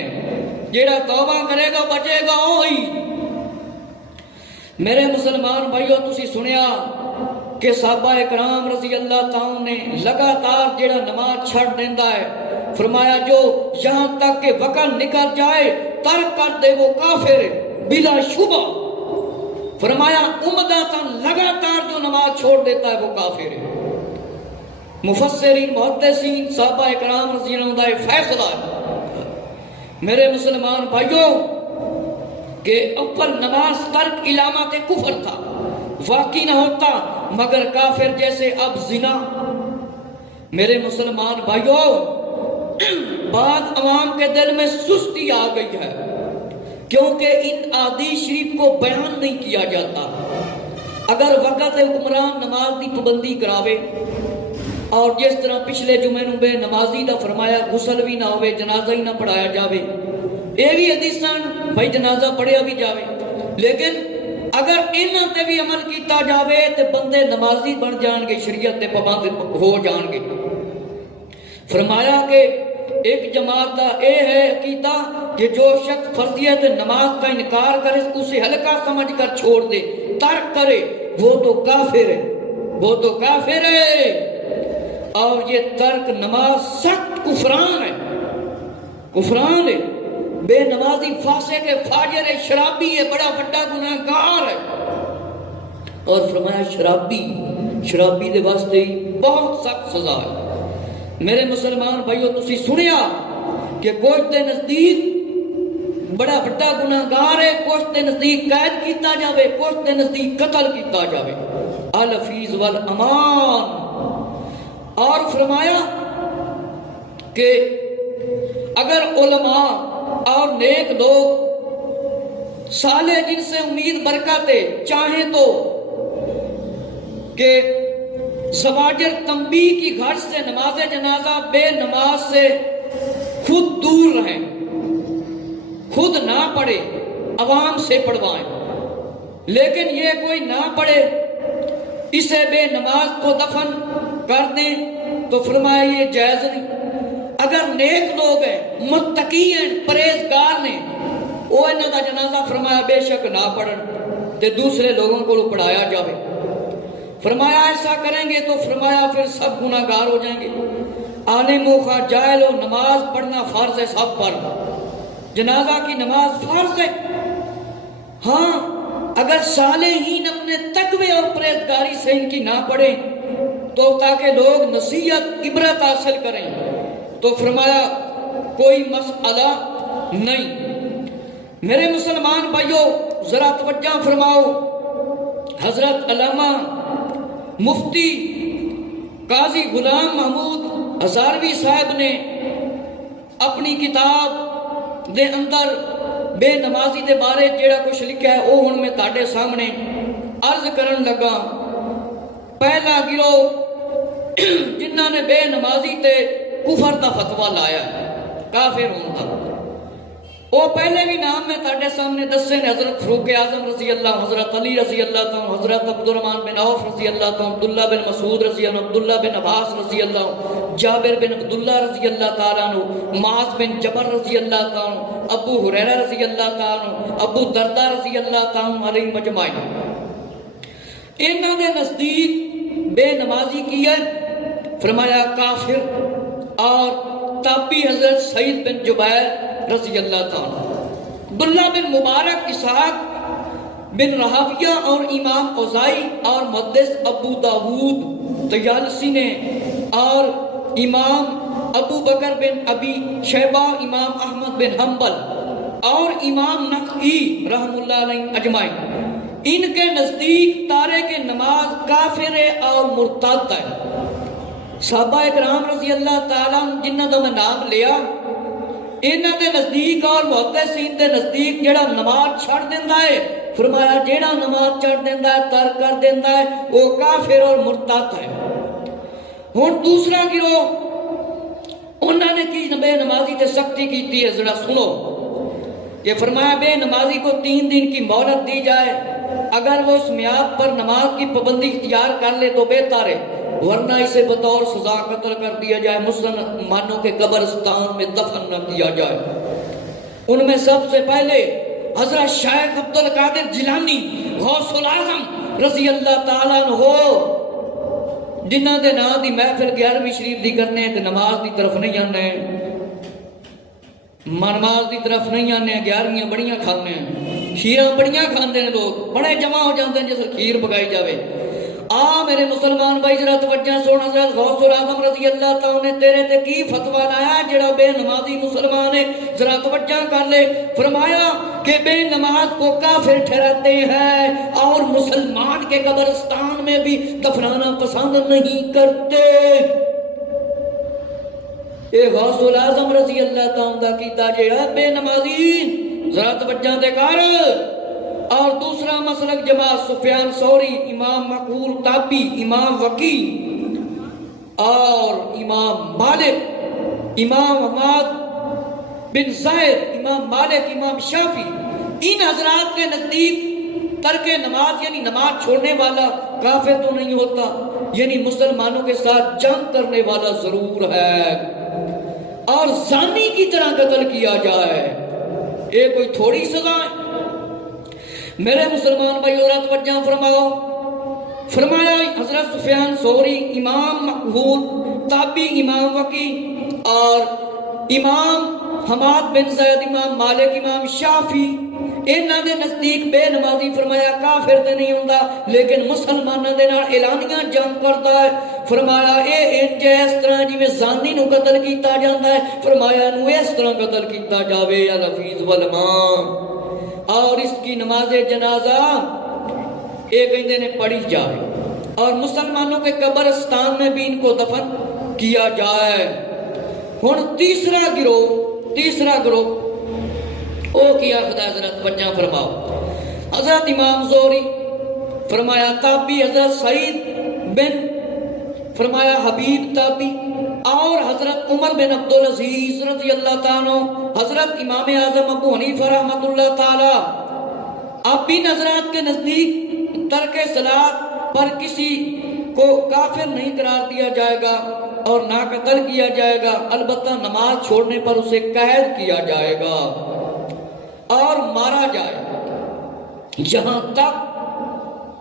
جیڑا توبہ کرے گا بچے گا وہی۔ میرے مسلمان بھائیو تسی سنیا کہ صحابہ اکرام رضی اللہ تعالیٰ نے لگاتار جیڑا نماز چھڑ دیندا ہے، فرمایا جو یہاں تک کہ وقت نکل جائے ترک کر دے وہ کافر بلا شبہ، فرمایا امداتاً لگاتار جو نماز چھوڑ دیتا ہے وہ کافر ہے۔ مفسرین محدثین صحابہ اکرام رضی اللہ عنہ فیصلہ ہے میرے مسلمان بھائیوں کہ اول نماز ترک علامات کفر تھا، واقعی نہ ہوتا مگر کافر جیسے اب زنا۔ میرے مسلمان بھائیوں بعض عوام کے دل میں سستی آ گئی ہے کیونکہ ان احادیث شریف کو بیان نہیں کیا جاتا۔ اگر وقت حکمران نماز دی پابندی کراوے، اور جس طرح پچھلے جمعے نو بے نمازی دا فرمایا غسل بھی نہ ہوئے، جنازہ ہی نہ پڑھایا جاوے، اے بھی حدیثاں بھائی جنازہ پڑھیا بھی جاوے، لیکن اگر انہاں تے بھی عمل کیتا جاوے تے بندے نمازی بن جان گے، شریعت تے پابند ہو جان گے۔ فرمایا کہ ایک جماعت کا اے ہے عقیدہ کہ جو شخص فرضیت نماز کا انکار کرے، اسے ہلکا سمجھ کر چھوڑ دے، ترک کرے، وہ تو کافر ہے، وہ تو کافر ہے۔ اور یہ ترک نماز سخت کفران ہے۔ کفران ہے، بے نمازی فاسق ہے، فاجر ہے، شرابی ہے، بڑا بڑا گناہگار ہے۔ اور فرمایا شرابی دے واسطے بہت سخت سزا ہے۔ میرے مسلمان بھائیو تسی سنیا کہ کچھ دے نزدیک بڑا بڑا گناہگار ہے، کچھ دے نزدیک قید کیتا جاوے، کچھ دے نزدیک قتل کیتا جاوے، الفیظ والامان۔ اور فرمایا کہ اگر علماء اور نیک لوگ صالح جن سے امید برکاتے چاہیں تو کہ زواجر تنبیہ کی گھر سے نماز جنازہ بے نماز سے خود دور رہیں، خود نہ پڑھے، عوام سے پڑھوائیں، لیکن یہ کوئی نہ پڑھے اسے بے نماز کو دفن کر دیں تو فرمایا یہ جائز نہیں۔ اگر نیک لوگ ہیں، متقی ہیں، پرہیزگار نے، وہ انہاں دا جنازہ فرمایا بے شک نہ پڑھن تے دوسرے لوگوں کو پڑھایا جاوے۔ فرمایا ایسا کریں گے تو فرمایا پھر سب گناہگار ہو جائیں گے، عالم و خواہ جاہل ہو، نماز پڑھنا فرض ہے سب پر، جنازہ کی نماز فرض ہے۔ ہاں اگر صالحین اپنے تقوی اور پرہیزگاری سے ان کی نہ پڑھیں تو تاکہ لوگ نصیحت عبرت حاصل کریں تو فرمایا کوئی مسئلہ نہیں۔ میرے مسلمان بھائیو ذرا توجہ فرماؤ، حضرت علامہ مفتی قاضی غلام محمود ہزاروی صاحب نے اپنی کتاب دے اندر بے نمازی دے بارے جیڑا کچھ لکھا ہے وہ ہن میں تہاڈے سامنے عرض کرن لگا۔ پہلا گروہ جنہاں نے بے نمازی تے کفر دا فتویٰ لایا کافر ہون دا، وہ پہلے بھی نام میں تاڑے سامنے دسے نے، حضرت فاروق اعظم رضی اللہ، حضرت علی رضی اللہ تعالیٰ، حضرت عبد الرحمن بن عوف رضی اللہ تعالیٰ، عبداللہ بن مسعود رضی اللہ، عبداللہ بن عباس رضی اللہ، جابر بن عبداللہ رضی اللہ تعالیٰ عنہ، معاذ بن جبر رضی اللہ تعالیٰ، ابو ہریرہ رضی اللہ تعالیٰ، ابو دردہ رضی اللہ تعالیٰ علیہ مجمعین۔ انہاں دے نزدیک بے نمازی کی ہے فرمایا کافر، اور تابعی حضرت سعید بن جبیر رضی اللہ تعالیٰ، عبداللہ بن مبارک، اسحاق بن راہویہ اور امام اوزائی اور محدث ابو داود طیالسی نے، اور امام ابو بکر بن ابی شیبہ، امام احمد بن حنبل اور امام نقعی رحم اللہ علیہ اجمعین، ان کے نزدیک تارک نماز کافر اور مرتد ہے۔ صحابہ اکرام رضی اللہ تعالیٰ جنہ دا میں نام لیا، انہاں دے نزدیک اور محدثین دے نزدیک جڑا نماز چھڑ دیندا ہے، فرمایا جڑا نماز چھڑ دیندا ہے، ترک کر دیندا ہے، وہ کافر اور مرتد ہے۔ ہن دوسرا گروہ انہاں نے کی بے نمازی تے سختی کیتی ہے، ذرا سنو کہ فرمایا بے نمازی کو 3 دن کی مہلت دی جائے، اگر وہ اس میعاد پر نماز کی پابندی اختیار کر لے تو بہتر ہے، ورنہ اسے بطور سزا قتل کر دیا جائے، مسلمانوں کے قبرستان میں دفن نہ کیا جائے۔ ان میں سب سے پہلے حضرت شیخ عبد القادر جیلانی غوث الاعظم رضی اللہ تعالیٰ عنہ، جنہ دے نام دی محفل 11ویں شریف دی کرنے ہیں تے نماز دی طرف نہیں آنے، نماز دی طرف نہیں آنے، 11ویں بڑیاں کھانے ہیں، کھیراں بڑیاں کھاندے ہیں، لوگ بڑے جمع ہو جاندے ہیں جیسے کھیر پکائی جاوے۔ میرے مسلمان بھائی ذرا توجہ سونا، حضرت غوث الاعظم رضی اللہ تعالیٰ نے تیرے تے کی فتویٰ لایا جڑا بے نمازی مسلمان ہے، ذرا توجہ کر لے۔ فرمایا کہ بے نماز کو کافر ٹھہراتے ہیں اور مسلمان کے قبرستان میں بھی دفنانا پسند نہیں کرتے۔ اے غوث الاعظم رضی اللہ تعالیٰ کیتا جے بے نمازی، ذرا توجہ دے کر۔ اور دوسرا مسلک جماعت سفیان ثوری، امام مقبول تابی، امام وقی اور امام مالک، امام حماد بن زید، امام مالک، امام شافی، ان حضرات کے نزدیک ترک نماز یعنی نماز چھوڑنے والا کافر تو نہیں ہوتا، یعنی مسلمانوں کے ساتھ جنگ کرنے والا ضرور ہے اور زانی کی طرح قتل کیا جائے، یہ کوئی تھوڑی سزا ہے۔ میرے مسلمان بھائی اور توجہ فرماؤ، فرمایا حضرت سفیان ثوری، امام مقبول تابی، امام وقی اور امام حماد بن زید، امام مالک، امام شافی، انہاں دے نزدیک بے نمازی فرمایا کافر تے نہیں ہوندا لیکن مسلماناں دے نال اعلانیہ جنگ کرتا ہے۔ فرمایا اے انج اس طرح جویں زانی نو قتل کیتا جاندا ہے، فرمایا نو اس طرح قتل کیتا جاوے یا لفیظ والماں، اور اس کی نماز جنازہ اے کہندے نے پڑھی جائے اور مسلمانوں کے قبرستان میں بھی ان کو دفن کیا جائے۔ ہن تیسرا گروہ او کیا خدا حضرت بچہ فرماؤ، حضرت امام زہری فرمایا تابی، حضرت سعید بن فرمایا حبیب تابی، اور حضرت عمر بن عبدالعزیز رضی اللہ تعالیٰ، حضرت امام اعظم ابو حنیفہ رحمۃ اللہ تعالی، اب ان حضرات کے نزدیک ترک صلاۃ پر کسی کو کافر نہیں قرار دیا جائے گا اور نہ قتل کیا جائے گا، البتہ نماز چھوڑنے پر اسے قید کیا جائے گا اور مارا جائے جہاں تک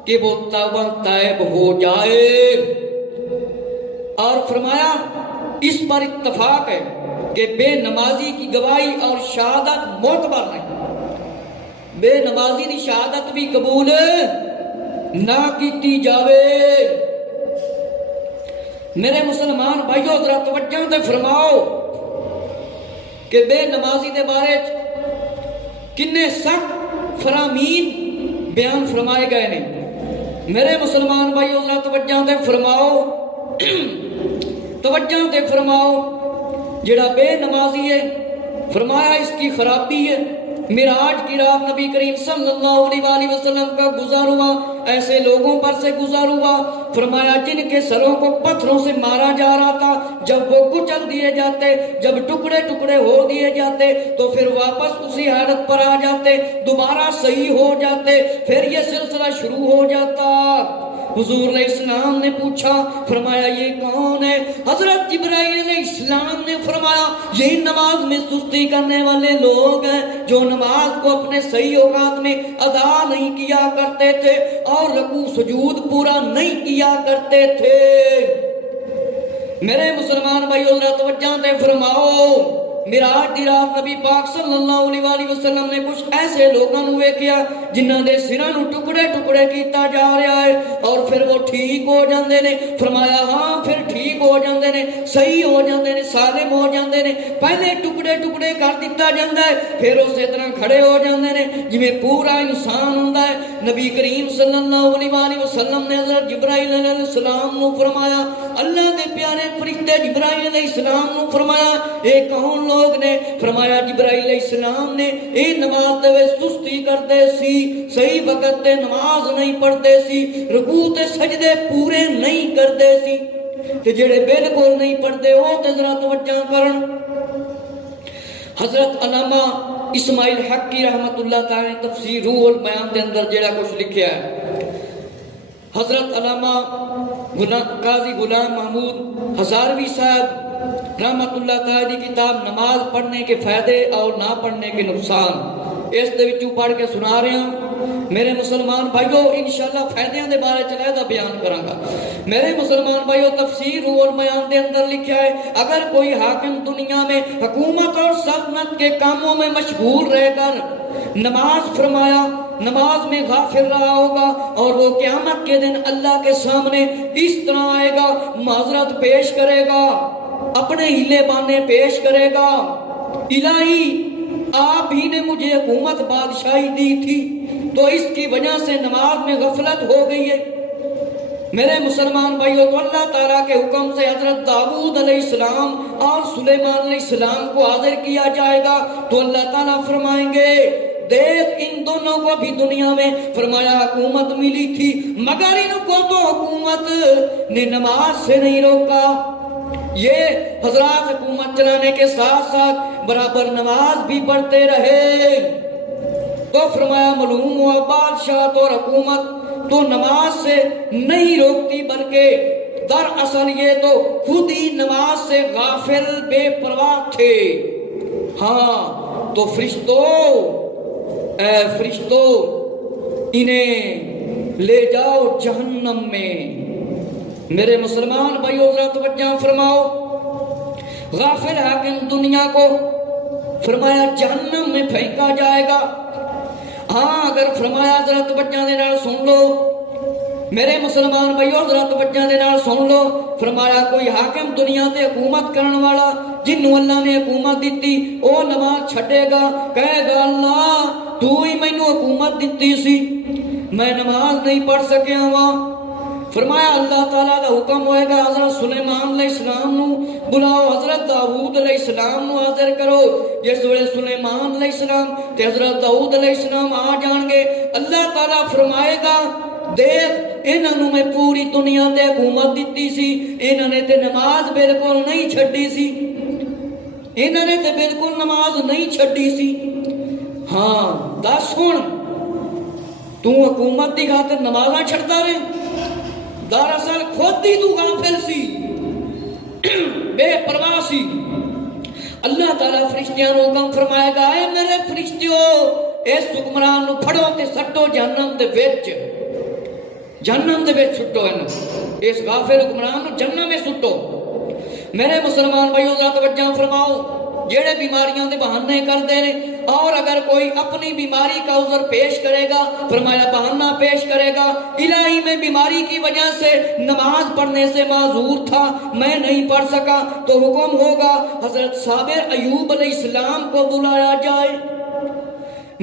کہ وہ توبہ طیب ہو جائے۔ اور فرمایا اس پر اتفاق ہے کہ بے نمازی کی گواہی اور شہادت معتبر نہیں، بے نمازی کی شہادت بھی قبول نہ کیتی جاوے۔ میرے مسلمان بھائیو ذرا توجہ تے فرماؤ کہ بے نمازی دے بارے کنے سخت فرامین بیان فرمائے گئے ہیں۔ میرے مسلمان بھائیو ذرا توجہ تے فرماؤ، جڑا بے نمازی ہے فرمایا اس کی خرابی ہے۔ معراج کی رات نبی کریم صلی اللہ علیہ وآلہ وسلم کا گزار ہوا، ایسے لوگوں پر سے گزار ہوا فرمایا جن کے سروں کو پتھروں سے مارا جا رہا تھا، جب وہ کچل دیے جاتے، جب ٹکڑے ٹکڑے ہو دیے جاتے تو پھر واپس اسی حالت پر آ جاتے، دوبارہ صحیح ہو جاتے، پھر یہ سلسلہ شروع ہو جاتا۔ حضور علیہ السلام نے پوچھا، فرمایا یہ کون ہے؟ حضرت جبرائیل علیہ السلام نے فرمایا یہی نماز میں سستی کرنے والے لوگ ہیں جو نماز کو اپنے صحیح اوقات میں ادا نہیں کیا کرتے تھے اور رکوع سجود پورا نہیں کیا کرتے تھے۔ میرے مسلمان بھائیو ذرا توجہ تے فرماؤ، معراج دی رات نبی پاک صلی اللہ علیہ وآلہ وسلم نے کچھ ایسے لوگوں نو ویکھیا جنہاں دے سراں نو ٹکڑے ٹکڑے کیتا جا رہا ہے اور پھر وہ ٹھیک ہو جاندے نے۔ فرمایا ہاں پھر ٹھیک ہو جاندے نے، صحیح ہو جاندے نے، سالم ہو جاندے نے۔ پہلے ٹکڑے ٹکڑے کر دیتا جاندا ہے، پھر اسی طرح کھڑے ہو جاندے نے جویں پورا انسان ہوندا ہے۔ نبی کریم صلی اللہ علیہ وآلہ وسلم نے حضرت جبرائیل علیہ السلام نو فرمایا، اللہ دے پیارے فرشتے جبرائیل علیہ السلام نو فرمایا اے کون لوگ نے؟ فرمایا جبرائیل علیہ السلام نے اے نماز دے سستی کرتے سی، صحیح وقت تے نماز نہیں پڑھتے سی، رکوع تے سجدے پورے نہیں کرتے سی، تے جڑے بالکل نہیں پڑھتے وہ تے ذرا توجہ کرن۔ حضرت علامہ اسماعیل حقی رحمت اللہ تعالی تفسیر روح البیان دے اندر جڑا کچھ لکھیا ہے، حضرت علامہ قاضی غلام محمود ہزاروی صاحب رحمت اللہ تعالی کی کتاب نماز پڑھنے کے فائدے اور نہ پڑھنے کے نقصان اس دے وچوں پڑھ کے سنا رہے ہیں۔ میرے مسلمان بھائیو انشاءاللہ فائدیاں دے بارے چلیدہ بیان کراں گا۔ میرے مسلمان بھائیو تفسیر روح البیان دے اندر لکھا ہے اگر کوئی حاکم دنیا میں حکومت اور سلطنت کے کاموں میں مشغول رہ کر نماز فرمایا نماز میں غافل رہا ہوگا اور وہ قیامت کے دن اللہ کے سامنے اس طرح آئے گا، معذرت پیش کرے گا، اپنے ہیلے بانے پیش کرے گا، الہی آپ ہی نے مجھے حکومت بادشاہی دی تھی تو اس کی وجہ سے نماز میں غفلت ہو گئی ہے۔ میرے مسلمان بھائیو تو اللہ تعالیٰ کے حکم سے حضرت داؤد علیہ السلام اور سلیمان علیہ السلام کو حاضر کیا جائے گا تو اللہ تعالیٰ فرمائیں گے دیکھ ان دونوں کو بھی دنیا میں فرمایا حکومت ملی تھی مگر ان کو تو حکومت نے نماز سے نہیں روکا۔ یہ حضرات حکومت چلانے کے ساتھ ساتھ برابر نماز بھی پڑھتے رہے تو فرمایا معلوم ہوا بادشاہ اور حکومت تو نماز سے نہیں روکتی بلکہ دراصل یہ تو خود ہی نماز سے غافل بے پرواہ تھے۔ ہاں تو اے فرشتوں انہیں لے جاؤ جہنم میں۔ میرے مسلمان بھائیو ذرا توجہ فرماؤ، غافل حاکم دنیا کو فرمایا جہنم میں پھینکا جائے گا۔ ہاں اگر فرمایا ذرا توجہ دے نال سن لو میرے مسلمان بھائیو، ذرا توجہ دے نال سن لو، فرمایا کوئی حاکم دنیا تے حکومت کرن والا جنوں اللہ نے حکومت دیتی او نماز چھڈے گا، کہے گا اللہ تو ہی مینوں حکومت دیتی سی، میں نماز نہیں پڑھ سکیا وا۔ فرمایا اللہ تعالیٰ دا حکم ہوئے گا حضرت سلیمان علیہ السلام نو بلاؤ، حضرت داؤد علیہ السلام نو حاضر کرو۔ جس ویلے سلیمان علیہ السلام تے حضرت داؤد علیہ السلام آ جان گے، اللہ تعالیٰ فرمائے گا دیکھ انہوں میں پوری دنیا تے حکومت دیتی سی، انہوں نے تے نماز بالکل نہیں چھڈی سی، انہوں نے تے بالکل نماز نہیں چھڈی سی۔ ہاں دس ہن تو حکومت دی خاطر نمازاں چھڑتا رہے، دراصل خود ہی تو غافل سی، بے پرواہ سی۔ اللہ تعالیٰ فرشتیاں نو حکم فرمائے گا اے میرے فرشتیو اس حکمران نو پھڑو تے سٹو جہنم دے وچ، جہنم دے وچ سٹو، اس غافل حکمران نو جہنم میں سٹو۔ میرے مسلمان بھائیو ذرا توجہ فرماؤ، جڑے بیماریاں دے بہانے کردے نے، اور اگر کوئی اپنی بیماری کا عذر پیش کرے گا، فرمایا بہانہ پیش کرے گا الہی میں بیماری کی وجہ سے نماز پڑھنے سے معذور تھا، میں نہیں پڑھ سکا، تو حکم ہوگا حضرت صابر ایوب علیہ السلام کو بلایا جائے۔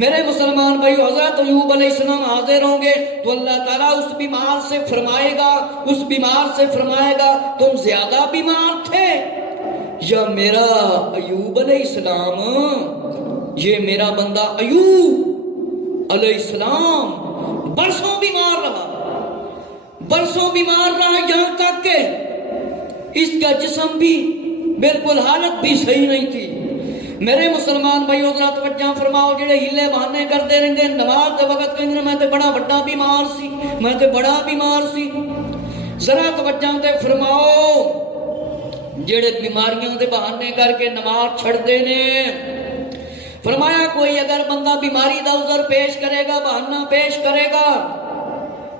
میرے مسلمان بھائیو حضرت ایوب علیہ السلام حاضر ہوں گے تو اللہ تعالیٰ اس بیمار سے فرمائے گا، اس بیمار سے فرمائے گا تم زیادہ بیمار تھے یا میرا ایوب علیہ السلام؟ یہ میرا بندہ ایوب علیہ السلام برسوں بیمار رہا، برسوں بیمار رہا، یہاں تک کہ اس کا جسم بھی بالکل حالت بھی صحیح نہیں تھی۔ میرے مسلمان بھائیو ذرا توجہ فرماؤ، جڑے ہیلے بہانے کرتے رہندے نماز دے وقت کہندے میں تے بڑا بڑا بیمار سی، میں تے بڑا بیمار سی، ذرا توجہ تے فرماؤ، جڑے بیماریاں دے بہانے کر کے نماز چھڑدے نے، فرمایا کوئی اگر بندہ بیماری دا عذر پیش کرے گا، بہانہ پیش کرے گا،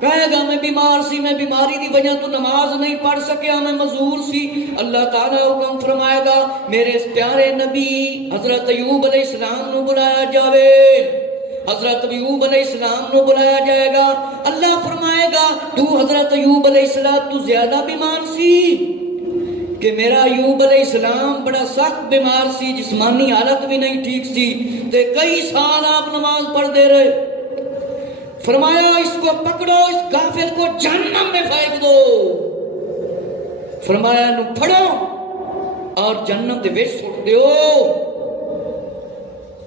کہے گا میں بیمار سی، میں بیماری دی وجہ تو نماز نہیں پڑھ سکیا، میں معذور سی، اللہ تعالیٰ حکم فرمائے گا میرے اس پیارے نبی حضرت ایوب علیہ السلام نو بلایا جاوے، حضرت ایوب علیہ السلام نو بلایا جائے گا۔ اللہ فرمائے گا تو حضرت ایوب علیہ السلام تو زیادہ بیمار سی کہ میرا ایوب علیہ السلام بڑا سخت بیمار سی، جسمانی حالت بھی نہیں ٹھیک سی، تے کئی سال آپ نماز پڑھ دے رہے۔ فرمایا اس کو پکڑو، اس غافل کو جہنم میں پھینک دو، فرمایا نو پھڑو اور جہنم دے وچ سٹ دیو،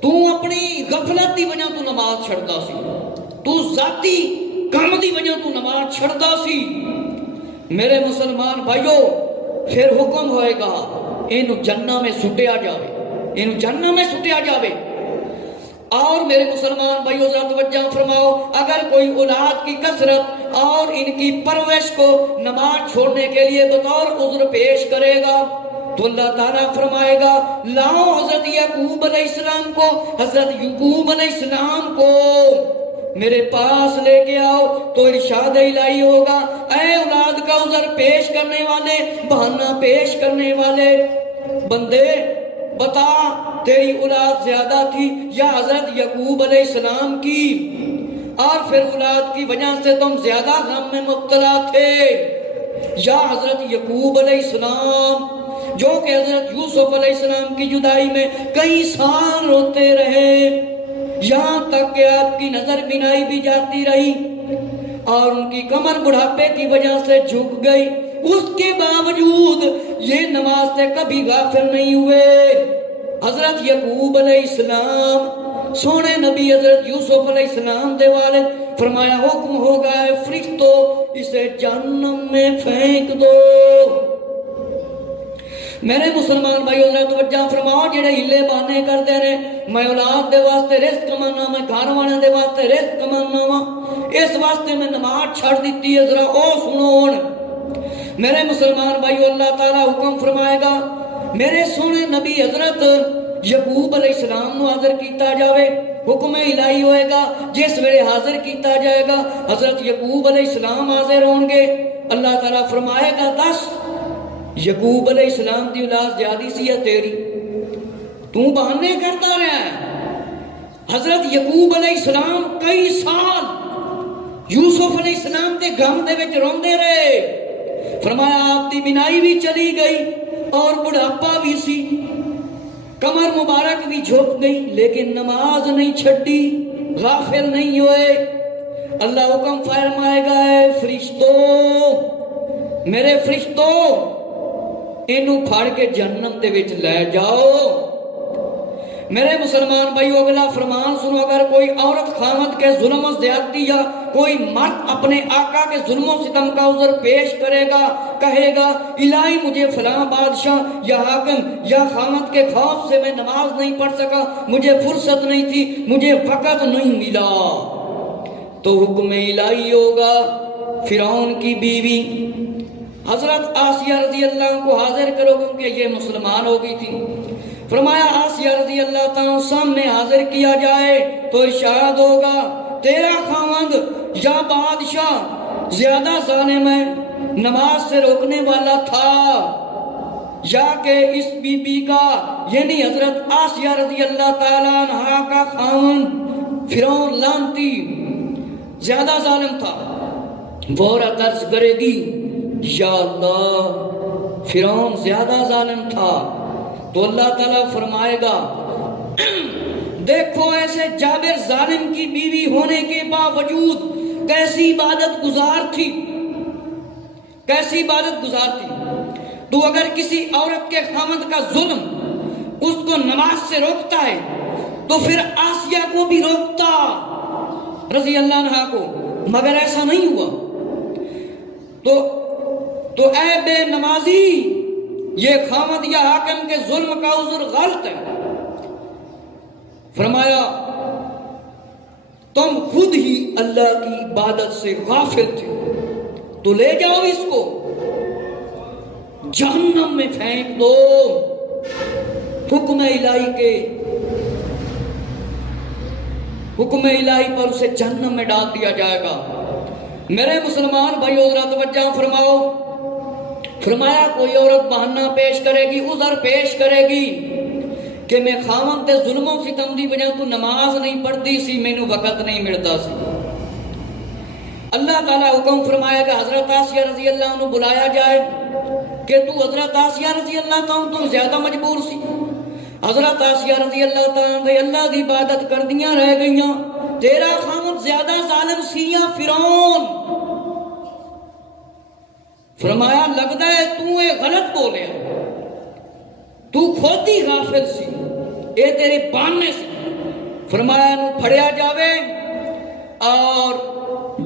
تو اپنی غفلت دی وجہ تو نماز چھڑدا سی، تو ذاتی کام دی وجہ تو نماز چھڑدا سی۔ میرے مسلمان بھائیو پھر حکم ہوئے گا اینو جہنم میں سٹیا جاوے، اینو جہنم میں سٹیا جاوے۔ اور میرے مسلمان بھائیو ذرا توجہ فرماؤ، اگر کوئی اولاد کی کثرت اور ان کی پرورش کو نماز چھوڑنے کے لیے بطور عذر پیش کرے گا تو اللہ تعالیٰ فرمائے گا لاؤ حضرت یعقوب علیہ السلام کو، حضرت یعقوب علیہ السلام کو میرے پاس لے کے آؤ، تو ارشاد الہی ہوگا اے اولاد کا عذر پیش کرنے والے، بہانہ پیش کرنے والے بندے، بتا تیری اولاد زیادہ تھی یا حضرت یعقوب علیہ السلام کی، اور پھر اولاد کی وجہ سے تم زیادہ غم میں مبتلا تھے یا حضرت یعقوب علیہ السلام جو کہ حضرت یوسف علیہ السلام کی جدائی میں کئی سال روتے رہے، یہاں تک کہ آپ کی نظر بینائی بھی جاتی رہی اور ان کی کمر بڑھاپے کی وجہ سے جھک گئی، اس کے باوجود یہ نماز سے کبھی غافل نہیں ہوئے۔ حضرت یعقوب علیہ السلام سونے نبی حضرت یوسف علیہ السلام دے والد، فرمایا حکم ہوگا ہے فرشتو اسے جہنم میں پھینک دو۔ میرے مسلمان بھائیو ذرا توجہ فرماؤ، جڑے ہلے بانے کرتے نے میں اولاد دے واسطے رزق کمانا، میں گھر والے دے واسطے رزق کمانا وا، اس واسطے میں نماز چھڑ دیتی ہے، ذرا او سنو ہن میرے مسلمان بھائیو، اللہ تعالیٰ حکم فرمائے گا میرے سونے نبی حضرت یعقوب علیہ السلام نو حاضر کیتا جاوے، حکم الہی ہوئے گا جس ویلے حاضر کیتا جائے گا حضرت یعقوب علیہ السلام حاضر ہون گے، اللہ تعالیٰ فرمائے گا دس یعقوب علیہ السلام دی اولاد زیادی سی یا تیری؟ تو بہانے کرتا رہا ہے۔ حضرت یعقوب علیہ السلام کئی سال یوسف علیہ السلام کے غم دے وچ روندے رہے۔ فرمایا آپ دی بینائی بھی چلی گئی اور بڑھاپا بھی سی، کمر مبارک بھی جھک گئی، لیکن نماز نہیں چھڈی، غافل نہیں ہوئے۔ اللہ حکم فرمائے گا اے فرشتو، میرے فرشتو اینو پھاڑ کے جہنم دے وچ لے جاؤ۔ میرے مسلمان بھائیو اگلا فرمان سنو، اگر کوئی عورت خامد کے ظلم و زیادتی یا کوئی مرد اپنے آقا کے ظلم و ستم کا عذر پیش کرے گا، کہے گا الہی مجھے فلاں بادشاہ یا حاکم یا خامد کے خوف سے میں نماز نہیں پڑھ سکا، مجھے فرصت نہیں تھی، مجھے وقت نہیں ملا، تو حکم الہی ہوگا فرعون کی بیوی حضرت آسیہ رضی اللہ عنہ کو حاضر کرو، کیونکہ یہ مسلمان ہو گئی تھی۔ فرمایا آسیہ رضی اللہ تعالیٰ سامنے حاضر کیا جائے تو ارشاد ہوگا تیرا خاوند یا بادشاہ زیادہ ظالم ہے، نماز سے روکنے والا تھا، یا کہ اس بی بی کا یعنی حضرت آسیہ رضی اللہ تعالیٰ عنہ کا خاوند فرعون لعنتی زیادہ ظالم تھا۔ وہ عورت عرض کرے گی یا اللہ فرعون زیادہ ظالم تھا، تو اللہ تعالیٰ فرمائے گا دیکھو ایسے جابر ظالم کی بیوی ہونے کے باوجود کیسی عبادت گزار تھی، کیسی عبادت گزار تھی۔ تو اگر کسی عورت کے خامد کا ظلم اس کو نماز سے روکتا ہے تو پھر آسیہ کو بھی روکتا رضی اللہ عنہ کو، مگر ایسا نہیں ہوا۔ تو اے بے نمازی، یہ خامد یا حاکم کے ظلم کا عذر غلط ہے۔ فرمایا تم خود ہی اللہ کی عبادت سے غافل تھے، تو لے جاؤ اس کو جہنم میں پھینک دو۔ حکم الہی پر اسے جہنم میں ڈال دیا جائے گا۔ میرے مسلمان بھائیو ذرا توجہ فرماؤ۔ فرمایا کوئی عورت بہانہ پیش کرے گی، عذر پیش کرے گی کہ میں خاوند تے ظلم و ستم دی وجہ تو نماز نہیں پڑھتی سی، مینوں وقت نہیں ملتا سی۔ اللہ تعالیٰ حکم فرمائے گا حضرت آسیہ رضی اللہ عنہ بلایا جائے کہ تو حضرت آسیہ رضی اللہ عنہ تو زیادہ مجبور سی۔ حضرت آسیہ رضی اللہ تعالیٰ اللہ دی عبادت کردیاں رہ گئیاں، تیرا خامد زیادہ ظالم سی یا فرعون؟ فرمایا لگتا ہے تو یہ غلط بولے، تو خود ہی غافل سی، اے تیرے باننے سے۔ فرمایا انہوں پھڑیا جاوے اور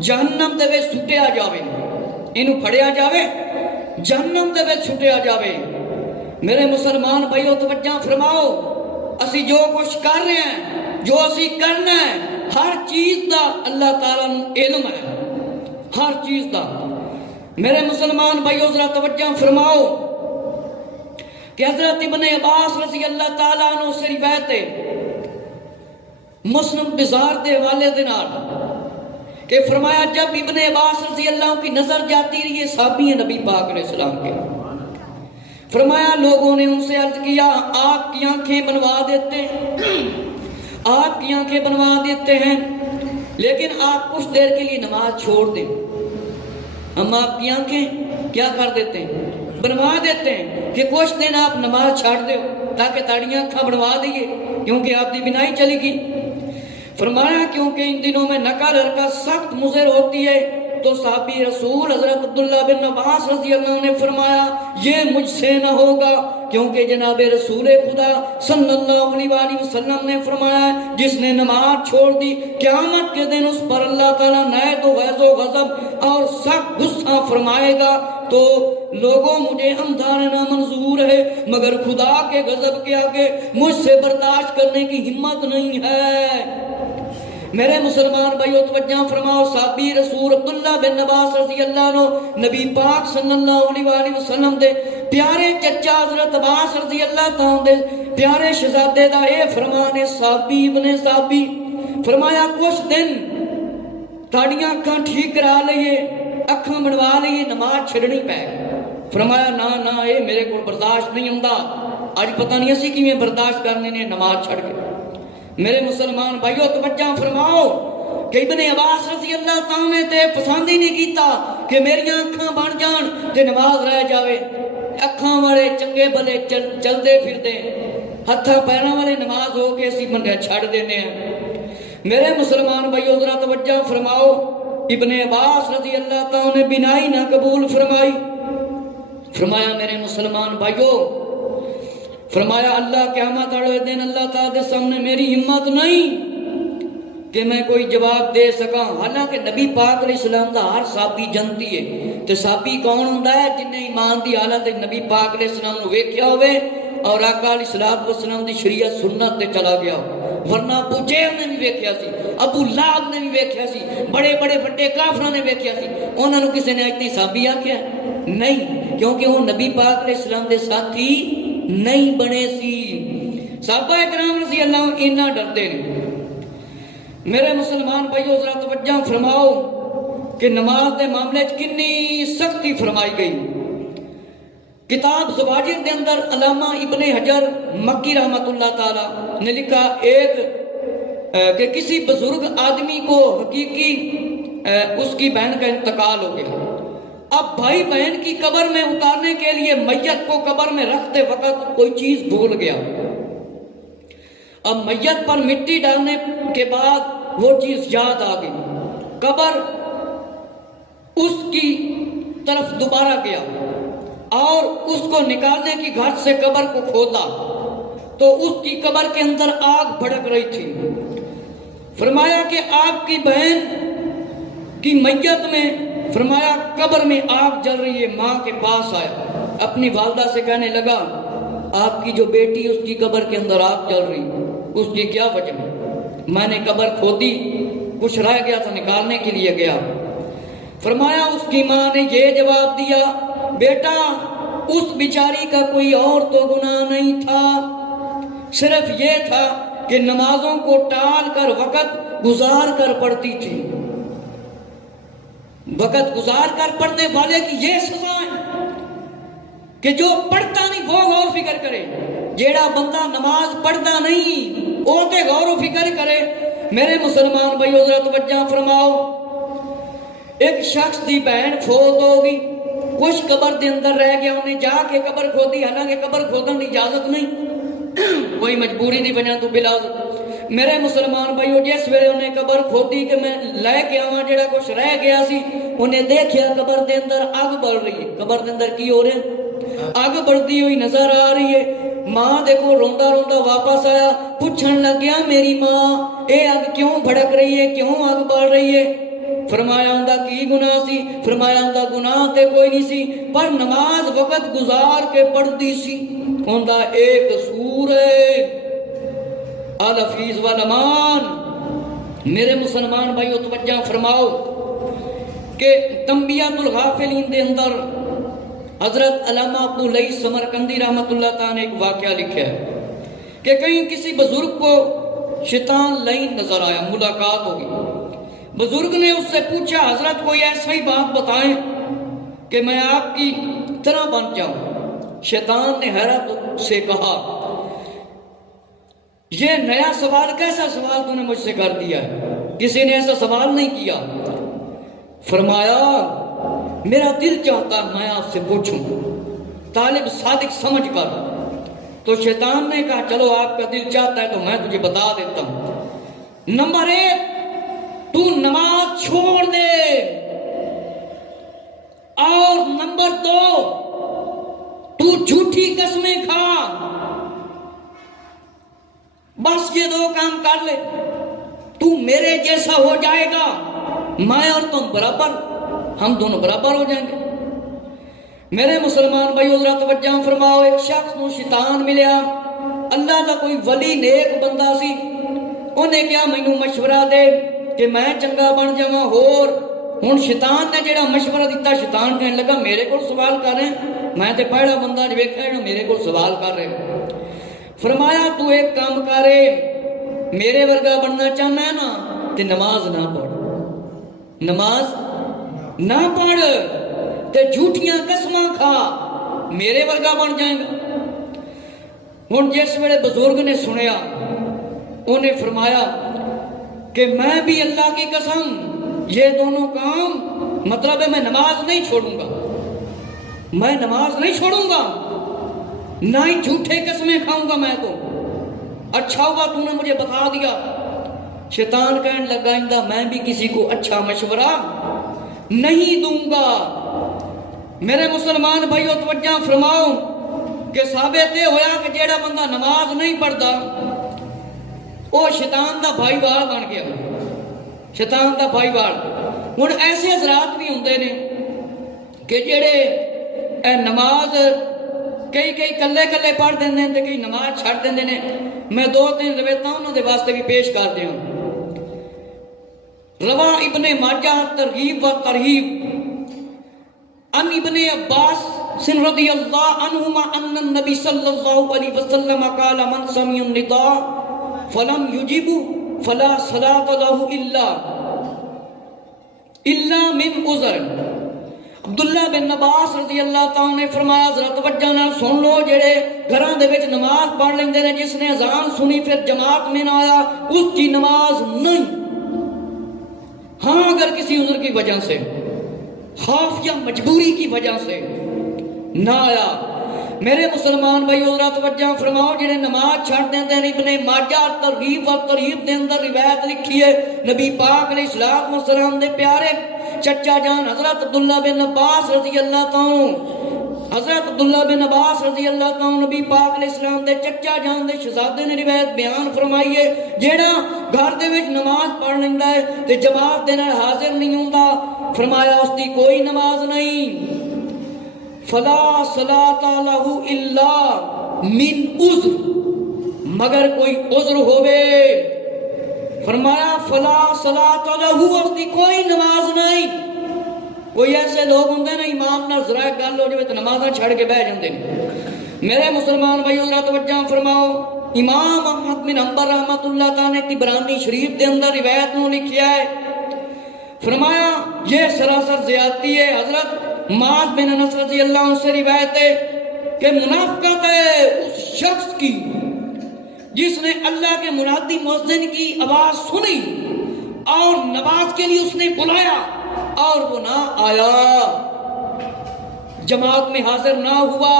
جہنم دے وچ سٹیا جاوے، انہوں پھڑیا جاوے جہنم دے وچ سٹیا جاوے۔ میرے مسلمان بھائیو توجہ فرماؤ، اسی جو کچھ کر رہے ہیں، جو اسی کرنا ہے، ہر چیز دا اللہ تعالیٰ نو علم ہے، ہر چیز دا۔ میرے مسلمان بھائیو ذرا توجہ فرماؤ کہ حضرت ابن عباس رضی اللہ تعالیٰ عنہ سے روایت ہے مسلم بزار دے والے دنال کہ فرمایا جب ابن عباس رضی اللہ عنہ کی نظر جاتی رہی، یہ صحابی ہیں نبی پاک علیہ السلام کے، فرمایا لوگوں نے ان سے عرض کیا آپ کی آنکھیں بنوا دیتے ہیں، آپ کی آنکھیں بنوا دیتے ہیں، لیکن آپ کچھ دیر کے لیے نماز چھوڑ دیں، ہم آپ کی آنکھیں کیا کر دیتے ہیں؟ بنوا دیتے ہیں کہ کچھ دن آپ نماز چھاڑ دے تاکہ تاڑیاں آنکھیں بنوا دیئے، کیونکہ آپ دی بینائی چلی گی۔ فرمایا کیونکہ ان دنوں میں نقل حرکت سخت مضر ہوتی ہے، تو صحابی رسول حضرت عبداللہ بن عباس رضی اللہ عنہ نے فرمایا یہ مجھ سے نہ ہوگا، کیونکہ جناب رسول خدا صلی اللہ علیہ وسلم نے فرمایا جس نے نماز چھوڑ دی قیامت کے دن اس پر اللہ تعالیٰ نائت و غیظ و غضب اور سخت غصہ فرمائے گا۔ تو لوگوں مجھے امدارنا منظور ہے، مگر خدا کے غضب کے آگے مجھ سے برداشت کرنے کی ہمت نہیں ہے۔ میرے مسلمان بھائیو توجہ فرماؤ، صحابی رسول عبداللہ بن عباس رضی اللہ عنہ نبی پاک صلی اللہ علیہ وسلم دے پیارے چچا حضرت عباس رضی اللہ تعالیٰ دے پیارے شہزادے دا اے فرمانے صحابی ابن صحابی فرمایا کچھ دن تاڑیاں اکھاں ٹھیک کرا لئیے، اکھاں بنوا لئیے، نماز چھڑنی پہ۔ فرمایا نا اے میرے کو برداشت نہیں ہوندا، اج پتہ نہیں اسی کیویں برداشت کرنے نے نماز چھڑ کے۔ میرے مسلمان بھائیو توجہ فرماؤ کہ ابن عباس رضی اللہ تعالیٰ نے تے پسند ہی نہیں کیتا کہ میری اکھاں بن جان تے نماز رہ جاوے۔ اکھاں والے چنگے بلے چلدے پھردے، ہتھاں پیراں والے نماز ہو کے اسی بندے چھڑ دینے ہیں۔ میرے مسلمان بھائیو ذرا توجہ فرماؤ، ابن عباس رضی اللہ تعالیٰ نے بینائی نہ قبول فرمائی۔ فرمایا میرے مسلمان بھائیو، فرمایا اللہ قیامت والے دن اللہ تعالیٰ دے سامنے میری ہمت نہیں کہ میں کوئی جواب دے سکاں۔ حالانکہ نبی پاک علیہ السلام دا ہر صحابی جنتی ہے، تے صحابی کون ہوندا ہے؟ جن نے ایمان دی حالت نبی پاک علیہ السلام نو ویکھیا ہوئے اور آقا علیہ السلام دی شریعت سنت تے چلا گیا ہو۔ ورنہ ابو جہل نے بھی ویکھیا سی، ابو لہب نے بھی ویکھیا سی، بڑے بڑے وڈے کافراں نے ویکھیا سی، انہاں نو کسی نے اتنی صحابی آکھیا نہیں، کیونکہ وہ نبی پاک علیہ السلام دے ساتھی نہیں بنے سی۔ صحابہ کرام رضی اللہ عنہ اتنا ڈرتے ہیں۔ میرے مسلمان بھائیو ذرا توجہ فرماؤ کہ نماز دے معاملے کنی سختی فرمائی گئی۔ کتاب زواجر دے اندر علامہ ابن حجر مکی رحمت اللہ تعالی نے لکھا ایک کہ کسی بزرگ آدمی کو حقیقی اس کی بہن کا انتقال ہو گیا۔ اب بھائی بہن کی قبر میں اتارنے کے لیے میت کو قبر میں رکھتے وقت کوئی چیز بھول گیا۔ اب میت پر مٹی ڈالنے کے بعد وہ چیز یاد آ گئی۔ قبر اس کی طرف دوبارہ گیا اور اس کو نکالنے کی گھاٹ سے قبر کو کھودا تو اس کی قبر کے اندر آگ بھڑک رہی تھی۔ فرمایا کہ آپ کی بہن کی میت میں، فرمایا قبر میں آگ جل رہی ہے۔ ماں کے پاس آیا، اپنی والدہ سے کہنے لگا آپ کی جو بیٹی اس کی قبر کے اندر آگ جل رہی، اس کی کیا وجہ ہے؟ میں نے قبر کھودی، کچھ رہ گیا تھا نکالنے کے لیے گیا۔ فرمایا اس کی ماں نے یہ جواب دیا بیٹا اس بیچاری کا کوئی اور تو گناہ نہیں تھا، صرف یہ تھا کہ نمازوں کو ٹال کر وقت گزار کر پڑھتی تھی۔ وقت گزار کر پڑھنے والے کی یہ سزا ہے کہ جو پڑھتا نہیں وہ غور و فکر کرے، جیڑا بندہ نماز پڑھتا نہیں وہ تے غور و فکر کرے۔ میرے مسلمان بھائیو ذرا توجہ فرماؤ، ایک شخص دی بہن فوت ہوگی، کچھ قبر دے اندر رہ گیا، انہیں جا کے قبر کھودی، حالانکہ قبر کھودن دی اجازت نہیں، کوئی مجبوری دی وجہ تو بلا۔ میرے مسلمان بھائیو جس ویلے انہیں قبر کھودی کہ میں لے کے آواں جڑا کچھ رہ گیا سی، انہیں دیکھیا قبر دے اندر آگ بڑھ رہی ہے۔ قبر دے اندر کی ہو رہا ہے؟ آگ بڑھتی ہوئی نظر آ رہی ہے۔ ماں دیکھو روندا روندا واپس آیا، پوچھن لگ گیا میری ماں اے آگ کیوں بھڑک رہی ہے، کیوں آگ بڑھ رہی ہے؟ فرمایا اندہ کی گناہ سی؟ فرمایا اندہ گناہ تے کوئی نہیں سی، پر نماز وقت گزار کے پڑھ دی سی، اندہ ایک سور ہے الفیظ والامان۔ میرے مسلمان بھائیو توجہ فرماؤ کہ تنبیہات الغافلین دے اندر حضرت علامہ ابوالعلی سمرقندی رحمت اللہ تعالیٰ نے ایک واقعہ لکھا ہے کہ کہیں کسی بزرگ کو شیطان لعین نظر آیا، ملاقات ہوگی۔ بزرگ نے اس سے پوچھا حضرت کوئی ایسا ہی بات بتائیں کہ میں آپ کی طرح بن جاؤں۔ شیطان نے حیرت سے کہا یہ نیا سوال، کیسا سوال تو نے مجھ سے کر دیا ہے، کسی نے ایسا سوال نہیں کیا۔ فرمایا میرا دل چاہتا میں آپ سے پوچھوں، طالب صادق سمجھ کر۔ تو شیطان نے کہا چلو آپ کا دل چاہتا ہے تو میں تجھے بتا دیتا ہوں۔ نمبر 1، تو نماز چھوڑ دے، اور نمبر 2، تو جھوٹی قسمیں کھا۔ بس یہ 2 کام کر لے، تو میرے جیسا ہو جائے گا، میں اور تم برابر، ہم دونوں برابر ہو جائیں گے۔ میرے مسلمان بھائیو ذرا توجہ فرماؤ، ایک شخص کو شیطان ملیا، اللہ کا کوئی ولی نیک بندہ سی، انہیں کیا مینوں مشورہ دے کہ میں چنگا بن جاواں۔ ہور ہن شیطان نے جڑا مشورہ دیتا، شیطان کہنے لگا میرے کو سوال کر رہے ہیں، میں تے پہلا بندہ ویکھیا ہے میرے کو سوال کر رہے۔ فرمایا تو ایک کام کرے، میرے ورگا بننا چاہنا ہے نا تے نماز نہ پڑھ، نماز نہ پڑھ تے جھوٹیاں قسماں کھا، میرے ورگا بن جائے گا۔ ہن جس ویلے بزرگ نے سنیا انہیں فرمایا کہ میں بھی اللہ کی قسم یہ دونوں کام مطلب ہے میں نماز نہیں چھوڑوں گا، میں نماز نہیں چھوڑوں گا، نہ ہی جھوٹے قسمیں کھاؤں گا میں تو۔ اچھا ہوا تو نے مجھے بتا دیا۔ شیطان کہنے لگا آئندہ میں بھی کسی کو اچھا مشورہ نہیں دوں گا۔ میرے مسلمان بھائیو توجہ فرماؤ کہ ثابت یہ ہویا کہ جیڑا بندہ نماز نہیں پڑھتا وہ شیطان دا بھائی وال بن گیا، شیطان دا بھائی وال۔ ہن ایسے حضرات بھی ہوندے نے کہ جیڑے نماز کئی کلے کلے پڑھ دیندے ہیں تے کئی نماز چھڑ دیندے نے۔ میں دو تین روایتاں انہاں دے واسطے بھی پیش کر دیاں۔ روا ابن ماجہ ترغیب و ترہیب ان ابن عباس رضی اللہ عنہما ان النبی صلی اللہ علیہ وسلم قال من سمع النداء فلم یجب فلا صلاۃ له الا من عذر۔ عبداللہ بن عباس رضی اللہ تعالیٰ نے فرمایا ذرا توجہ نال سن لو، جڑے گھراں دے وچ نماز پڑھ لیندے نے جس نے اذان سنی پھر جماعت میں نہ آیا اس کی نماز نہیں۔ ہاں اگر کسی عذر کی وجہ سے، خوف یا مجبوری کی وجہ سے نہ آیا۔ میرے مسلمان بھائی ذرا توجہ فرماؤ، جڑے نماز چھڑ دیندے ہیں ابن ماجہ ترغیب و ترہیب دے اندر روایت لکھی ہے نبی پاک علیہ الصلوۃ والسلام دے پیارے چچا جان حضرت عبداللہ بن عباس رضی اللہ تعالیٰ، حضرت عبداللہ بن عباس رضی اللہ تعالیٰ نبی پاک علیہ السلام دے چچا جان دے شہزادے نے روایت بیان فرمائی ہے جیڑا گھر دے وچ نماز پڑھ لیندا ہے تے جماعت دے نال حاضر نہیں ہوندا، فرمایا اس دی کوئی نماز نہیں۔ فلا صلاۃ لہ الا من عذر، مگر کوئی عذر ہوئے، فرمایا فلا صلاۃ لہ، اس دی کوئی نماز نہیں۔ کوئی ایسے لوگ ہوندے نا امام نال ذرا گل ہو جائے تو نمازاں چھڑ کے بیٹھ جاندے۔ میرے مسلمان بھائیو ذرا توجہ فرماؤ، امام احمد بن حنبل رحمۃ اللہ تعالیٰ نے طبرانی شریف دے اندر روایت نو لکھیا ہے، فرمایا یہ سراسر زیادتی ہے۔ حضرت معاذ بن انس رضی اللہ عنہ سے روایت ہے کہ منافقت ہے اس شخص کی جس نے اللہ کے منادی مؤذن کی آواز سنی اور نماز کے لیے اس نے بلایا اور وہ نہ آیا، جماعت میں حاضر نہ ہوا۔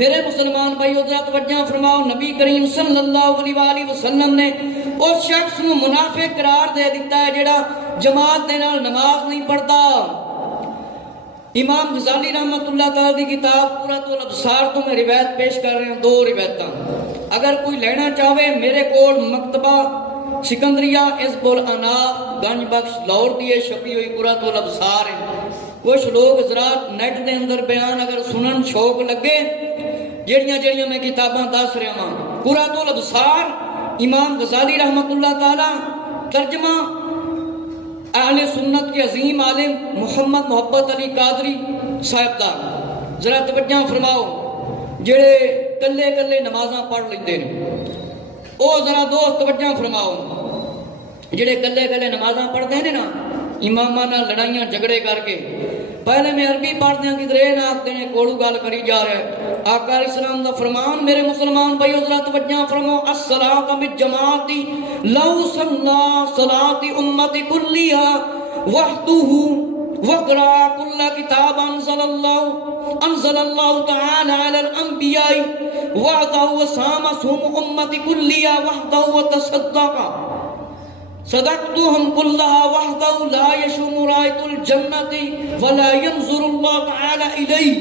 میرے مسلمان بھائیو ذرا توجہ فرماؤ، نبی کریم صلی اللہ علیہ وآلہ وسلم نے اس شخص کو منافق قرار دے دیتا ہے جڑا جماعت دے نال نماز نہیں پڑھتا۔ امام غزالی رحمۃ اللہ تعالیٰ دی کتاب قرۃ الابصار تو میں روایت پیش کر رہے ہیں، دو روایتاں۔ اگر کوئی لینا چاہے میرے کول مکتبہ سکندریہ حزب الاناف گنج بخش لاہور دی چھپی ہوئی قرۃ الابصار ہے۔ کچھ لوگ حضرات نیٹ دے اندر بیان اگر سنن شوق لگے جڑیاں میں کتاباں دس رہا ہاں، قرۃ الابصار امام غزالی رحمۃ اللہ تعالی، ترجمہ اہل سنت کے عظیم عالم محمد محبت علی قادری صاحب دا۔ ذرا توجہ فرماؤ، جڑے کلے کلے نمازاں پڑھ لیندے نے او ذرا دوست توجہ فرماؤ، جڑے کلے کلے نمازاں پڑھتے ہیں نا اماماں نال لڑائیاں جھگڑے کر کے، پہلے میں عربی پڑھ دیاں کدھر اے نہ آختے ہیں کوڑو گل کری جا رہا ہے۔ آقا علیہ السلام دا فرمان، میرے مسلمان بھائیو ذرا توجہ فرماؤ، الصلاۃ بالجماعۃ لو صلی صلاۃ امت کلیھا وحدہ وقرا کل کتاب انزل اللہ تعالی علی الانبیاء وحدہ وصام صوم امت کلیھا وحدہ وتصدق صدقتهم كلها وحده لا يشم رائت الجنة ولا ينظر الله تعالى إليه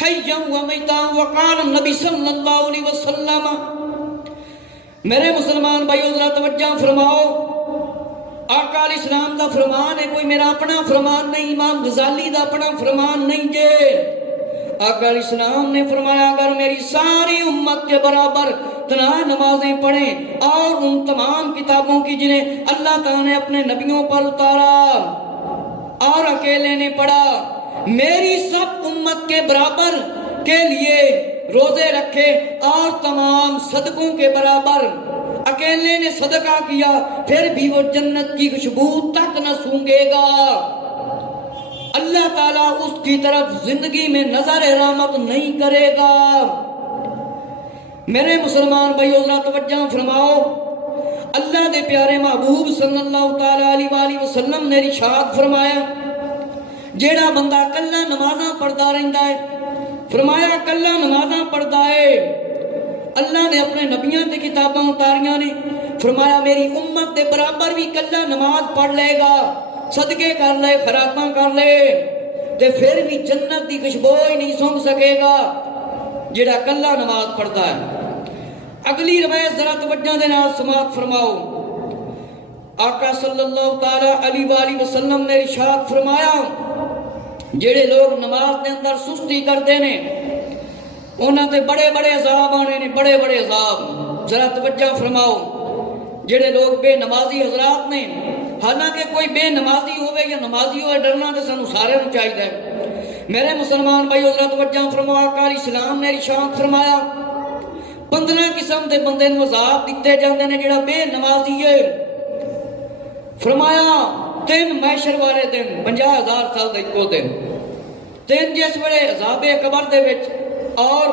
حيا وميتا وقال النبي صلى الله عليه وسلم۔ میرے مسلمان بھائیو ذرا توجہ فرماؤ، آقا علیہ السلام دا فرمان ہے، کوئی میرا اپنا فرمان نہیں، امام غزالی دا اپنا فرمان نہیں جے۔ آقا علیہ السلام نے فرمایا اگر میری ساری امت کے برابر تنہا نمازیں پڑھیں اور ان تمام کتابوں کی جنہیں اللہ تعالیٰ نے اپنے نبیوں پر اتارا اور اکیلے نے پڑھا، میری سب امت کے برابر کے لیے روزے رکھے اور تمام صدقوں کے برابر اکیلے نے صدقہ کیا، پھر بھی وہ جنت کی خوشبو تک نہ سونگے گا، اللہ تعالیٰ اس کی طرف زندگی میں نظر رحمت نہیں کرے گا۔ میرے مسلمان بھائیو ذرا توجہ فرماؤ، اللہ دے پیارے محبوب صلی اللہ تعالیٰ علیہ وآلہ وسلم نے ارشاد فرمایا جیڑا بندہ کلا نمازاں پڑھدا رہندا ہے، فرمایا کلا نمازاں پڑھدا ہے، اللہ نے اپنے نبیوں تے کتاباں اتاریاں نے، فرمایا میری امت دے برابر بھی کلا نماز پڑھ لے گا، صدقے کر لے، خیراتاں کر لے، تے پھر بھی جنت دی خوشبو ہی نہیں سونگ سکے گا جیڑا کلا نماز پڑھدا ہے۔ اگلی روایت ذرا توجہ دے نال سماعت فرماؤ، آقا صلی اللہ تعالی علیہ وآلہ وسلم نے ارشاد فرمایا جڑے لوگ نماز دے اندر سستی کرتے نے انہاں تے بڑے بڑے عذاب آنے نے، بڑے بڑے عذاب۔ ذرا توجہ فرماؤ، جڑے لوگ بے نمازی حضرات نے، حالانکہ کوئی بے نمازی ہوئے یا نمازی ہوئے ڈرنا تے سانو سارے نوں چاہیے۔ میرے مسلمان بھائیو ذرا توجہ فرماؤ، آقا علیہ السلام نے ارشاد فرمایا 15 قسم دے بندے نوں عذاب دتے جاندے نے جڑا بے نمازی ہے۔ فرمایا 3 محشر والے دن 50,000 سال دے اکو دن، 3 جس ویلے عذاب قبر دے وچ، اور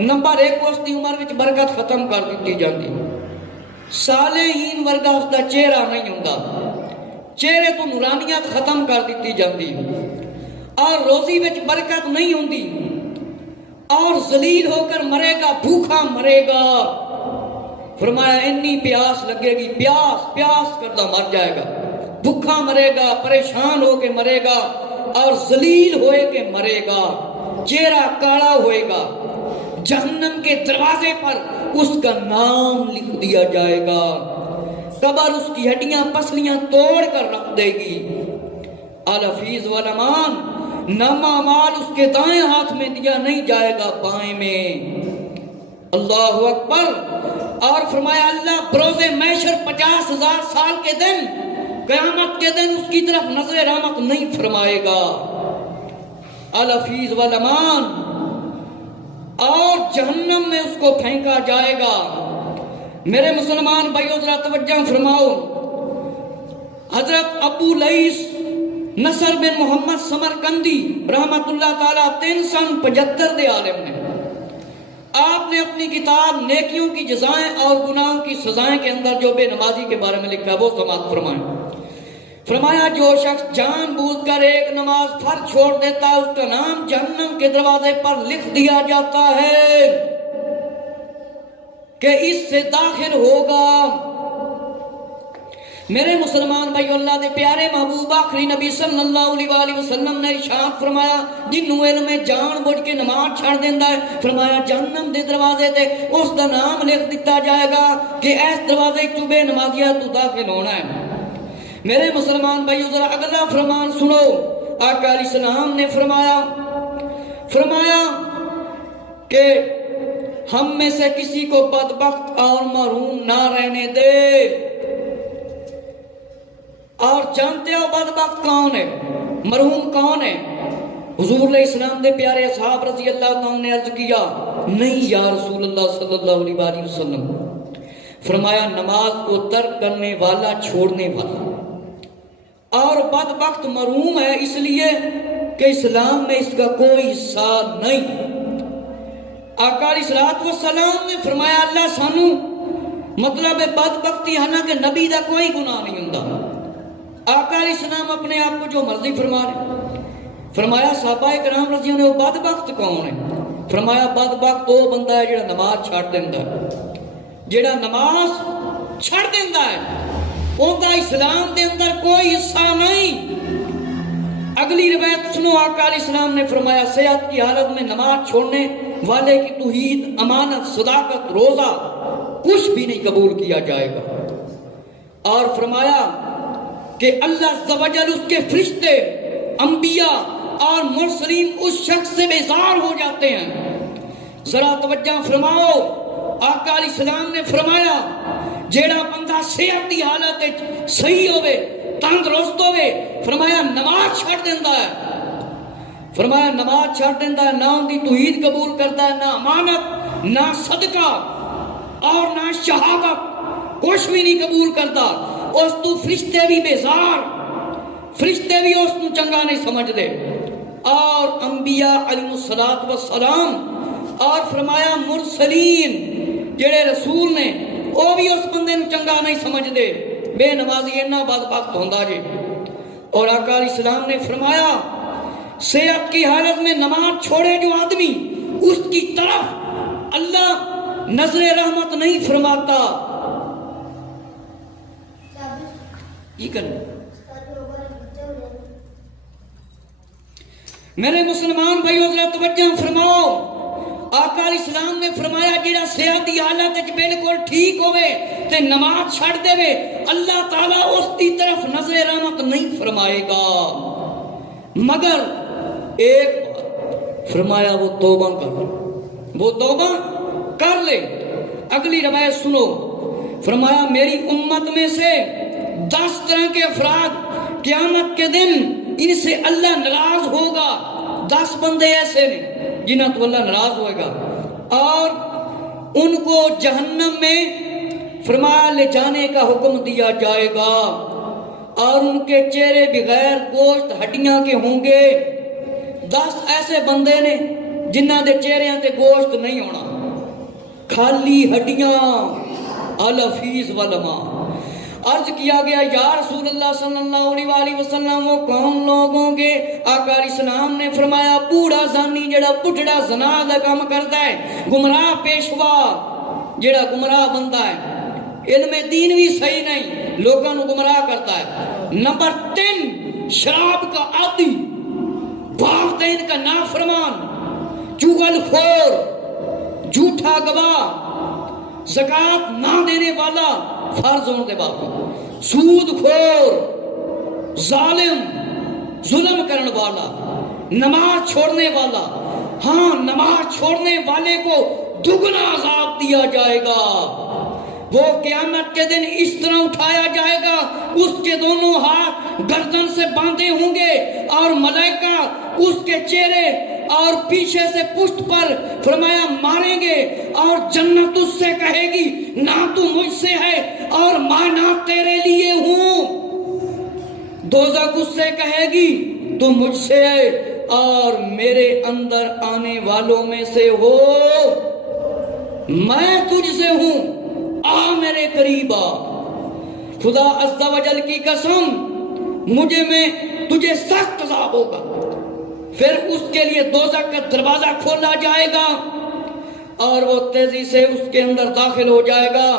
نمبر 1 اس دی عمر وچ برکت ختم کر دتی جاندی، صالحین ورگا اس دا چہرہ نہیں ہوندا، چہرے تو نورانیت ختم کر دتی جاندی، اور روزی وچ برکت نہیں ہوندی، اور ذلیل ہو کر مرے گا، بھوکا مرے گا۔ فرمایا اتنی پیاس لگے گی، پیاس کردہ مر جائے گا، بھوکا مرے گا، پریشان ہو کے مرے گا، اور ذلیل ہوئے کے مرے گا، چہرہ کالا ہوئے گا، جہنم کے دروازے پر اس کا نام لکھ دیا جائے گا، قبر اس کی ہڈیاں پسلیاں توڑ کر رکھ دے گی۔ الحفیظ والامان، نامہ اعمال اس کے دائیں ہاتھ میں دیا نہیں جائے گا، بائیں میں۔ اللہ اکبر۔ اور فرمایا اللہ بروز محشر 50,000 سال کے دن، قیامت کے دن اس کی طرف نظر رحمت نہیں فرمائے گا۔ الحفیظ والامان، اور جہنم میں اس کو پھینکا جائے گا۔ میرے مسلمان بھائیو ذرا توجہ فرماؤ، حضرت ابو لئیس نصر بن محمد سمرقندی رحمت اللہ تعالیٰ 375 دے عالم نے، آپ نے اپنی کتاب نیکیوں کی جزائیں اور گناہوں کی سزائیں کے اندر جو بے نمازی کے بارے میں لکھا ہے وہ سماعت فرمائیں۔ فرمایا جو شخص جان بوجھ کر ایک نماز فرض چھوڑ دیتا ہے اس کا نام جہنم کے دروازے پر لکھ دیا جاتا ہے کہ اس سے داخل ہوگا۔ میرے مسلمان بھائیو، اللہ دے پیارے محبوب آخری نبی صلی اللہ علیہ وآلہ وسلم نے ارشاد فرمایا جنوں علم جان بوجھ کے نماز چھڑ دیندا ہے، فرمایا جہنم دے دروازے تے اس دا نام لکھ دتا جائے گا کہ اس دروازے چوں بے نمازیہ تو داخل ہونا ہے۔ میرے مسلمان بھائیو ذرا اگلا فرمان سنو، آقا علیہ السلام نے فرمایا کہ ہم میں سے کسی کو بدبخت اور محروم نہ رہنے دے۔ اور جانتے ہو بدبخت کون ہے، مرحوم کون ہے؟ حضور علیہ السلام دے پیارے اصحاب رضی اللہ عنہ نے عرض کیا نہیں یا رسول اللہ صلی اللہ علیہ وآلہ وسلم، فرمایا نماز کو ترک کرنے والا، چھوڑنے والا۔ اور بدبخت مرحوم ہے اس لیے کہ اسلام میں اس کا کوئی حصہ نہیں۔ آقا علیہ السلام نے فرمایا اللہ سانو مطلب ہے بدبختی، حالانکہ نبی دا کوئی گناہ نہیں ہوندا۔ آقا علیہ السلام اپنے آپ کو جو مرضی فرما رہے، فرمایا صحابہ کرام رضی اللہ عنہ بدبخت کون ہے؟ فرمایا بدبخت وہ بندہ ہے جڑا نماز چھڑ دیندا ہے، جڑا نماز چھڑ دیندا ہے، ان کا اسلام دے اندر کوئی حصہ نہیں۔ اگلی روایت سنو، آقا علیہ السلام نے فرمایا صحت کی حالت میں نماز چھوڑنے والے کی توحید، امانت، صداقت، روزہ کچھ بھی نہیں قبول کیا جائے گا۔ اور فرمایا کہ اللہ عز و جل اس کے فرشتے، انبیاء اور مرسلین اس شخص سے بیزار ہو جاتے ہیں۔ ذرا توجہ فرماؤ، آقا علیہ السلام نے فرمایا جیڑا بندہ صحت دی حالت صحیح ہوئے، تندرست ہوئے، فرمایا نماز چھڑ دیندا ہے، فرمایا نماز چھڑ دیندا ہے، نہ ان دی توحید قبول کرتا ہے، نہ امانت، نہ صدقہ اور نہ شہادت، کچھ بھی نہیں قبول کرتا۔ اس تو فرشتے بھی بیزار، فرشتے بھی اس کو چنگا نہیں سمجھ دے، اور انبیاء علیہ السلام اور فرمایا مرسلین جڑے رسول نے وہ بھی اس بندے نو چنگا نہیں سمجھ دے، بے نمازی اتنا بدبخت ہوندا جے۔ اور آقا علیہ السلام نے فرمایا صحت کی حالت میں نماز چھوڑے جو آدمی، اس کی طرف اللہ نظر رحمت نہیں فرماتا۔ یہ کرنا میرے مسلمان بھائیو ذرا توجہ فرماؤ، آقا علیہ السلام نے فرمایا جیڑا صحت دی حالت وچ بالکل ٹھیک ہوئے تے نماز چھڑ دے وے، اللہ تعالیٰ اس دی طرف نظر رحمت نہیں فرمائے گا، مگر ایک بات فرمایا وہ توبہ کر لے۔ اگلی روایت سنو، فرمایا میری امت میں سے 10 طرح کے افراد قیامت کے دن ان سے اللہ ناراض ہوگا، 10 بندے ایسے نے جنہاں تو اللہ ناراض ہوئے گا، اور ان کو جہنم میں فرمایا لے جانے کا حکم دیا جائے گا، اور ان کے چہرے بغیر گوشت ہڈیاں کے ہوں گے۔ 10 ایسے بندے نے جنہاں دے چہرے تے گوشت نہیں ہونا، خالی ہڈیاں، الفیظ والما۔ عرض کیا گیا یا رسول اللہ صلی اللہ علیہ وآلہ وسلم وہ کون لوگ ہوں گے؟ آقا علیہ السلام نے فرمایا بوڑھا زانی جڑا پٹھڑا زنا دا کام کرتا ہے، گمراہ پیشوا جڑا گمراہ بندہ ہے، علم دین بھی صحیح نہیں، لوگوں کو گمراہ کرتا ہے۔ نمبر 3 شراب کا عادی، والدین کا نافرمان، چغل خور، جھوٹا گواہ، زکوٰۃ نہ دینے والا فرض ہونے کے باوجود، سود خور، ظالم، ظلم کرنے والا، نماز چھوڑنے والا۔ ہاں نماز چھوڑنے والے کو دگنا عذاب دیا جائے گا، وہ قیامت کے دن اس طرح اٹھایا جائے گا، اس کے دونوں ہاتھ گردن سے باندھے ہوں گے، اور ملائکہ اس کے چہرے اور پیچھے سے پشت پر فرمایا ماریں گے، اور جنت اس سے کہے گی نہ تو مجھ سے ہے اور میں نہ تیرے لیے ہوں، دوزخ اس سے کہے گی تو مجھ سے ہے اور میرے اندر آنے والوں میں سے ہو، میں تجھ سے ہوں، آ میرے قریب آ۔ خدا عز و جل کی قسم مجھے میں تجھے سخت عذاب ہوگا۔ پھر اس کے لیے دوزخ کا دروازہ کھولا جائے گا، اور وہ تیزی سے اس کے اندر داخل ہو جائے گا،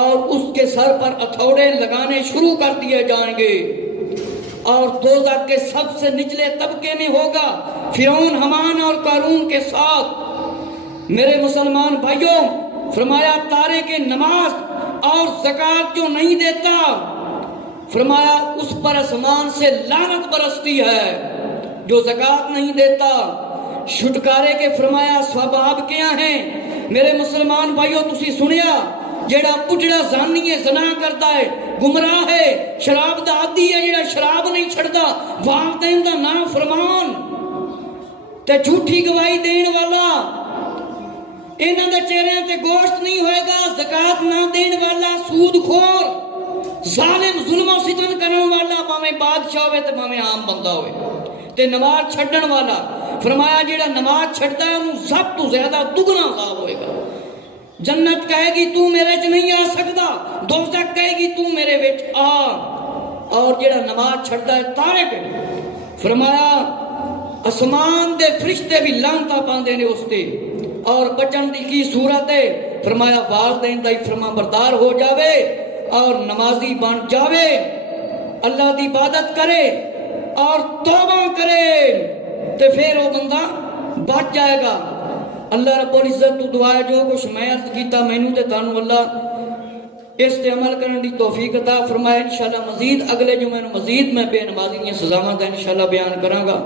اور اس کے سر پر ہتھوڑے لگانے شروع کر دیے جائیں گے، اور دوزخ کے سب سے نچلے طبقے میں ہوگا فرعون، حامان اور قارون کے ساتھ۔ میرے مسلمان بھائیوں، فرمایا تارک نماز اور زکوٰۃ جو نہیں دیتا، فرمایا اس پر آسمان سے لعنت برستی ہے، جو زکوٰۃ نہیں دیتا۔ چھٹکارے کے فرمایا اسباب کیا ہیں؟ میرے مسلمان بھائیوں تسی سنیا، جیڑا پٹھڑا زانی ہے، زنا کرتا ہے، گمراہ ہے، شراب دا عادی ہے، جیڑا شراب نہیں چھڑدا، والدین دا نافرمان تے جھوٹی گواہی دین والا، انہاں دے چہرے تے گوشت نہیں ہوئے گا، زکوٰۃ نہ دین والا، سود خور، ظالم، ظلم و ستم کرنے والا، باویں بادشاہ ہوئے تے باویں عام بندہ ہوئے، تے نماز چھڈن والا، فرمایا جیڑا نماز چھڑتا ہے انہوں سب تو زیادہ دگنا عذاب ہوئے گا۔ جنت کہے گی تو میرے چ نہیں آ سکتا، دوزخ کہے گی تو میرے وچ آ، اور جیڑا نماز چھڑتا ہے تارک، فرمایا اسمان دے فرشتے بھی لعنتاں پاندے نے اس تے، اور بچن دی کی صورت ہے؟ فرمایا والدین دا فرما بردار ہو جاوے اور نمازی بن جاوے، اللہ دی عبادت کرے اور توبہ کرے، تے پھر وہ بندہ بچ جائے گا۔ اللہ رب العزت تو دعا ہے جو کچھ میں عرض کیتا مینوں تے تانوں اللہ اس تے عمل کرن دی توفیق عطا فرمائے۔ انشاءاللہ مزید اگلے جمعے نو مزید میں بے نمازی دی سزاواں دا انشاءاللہ بیان کراں گا۔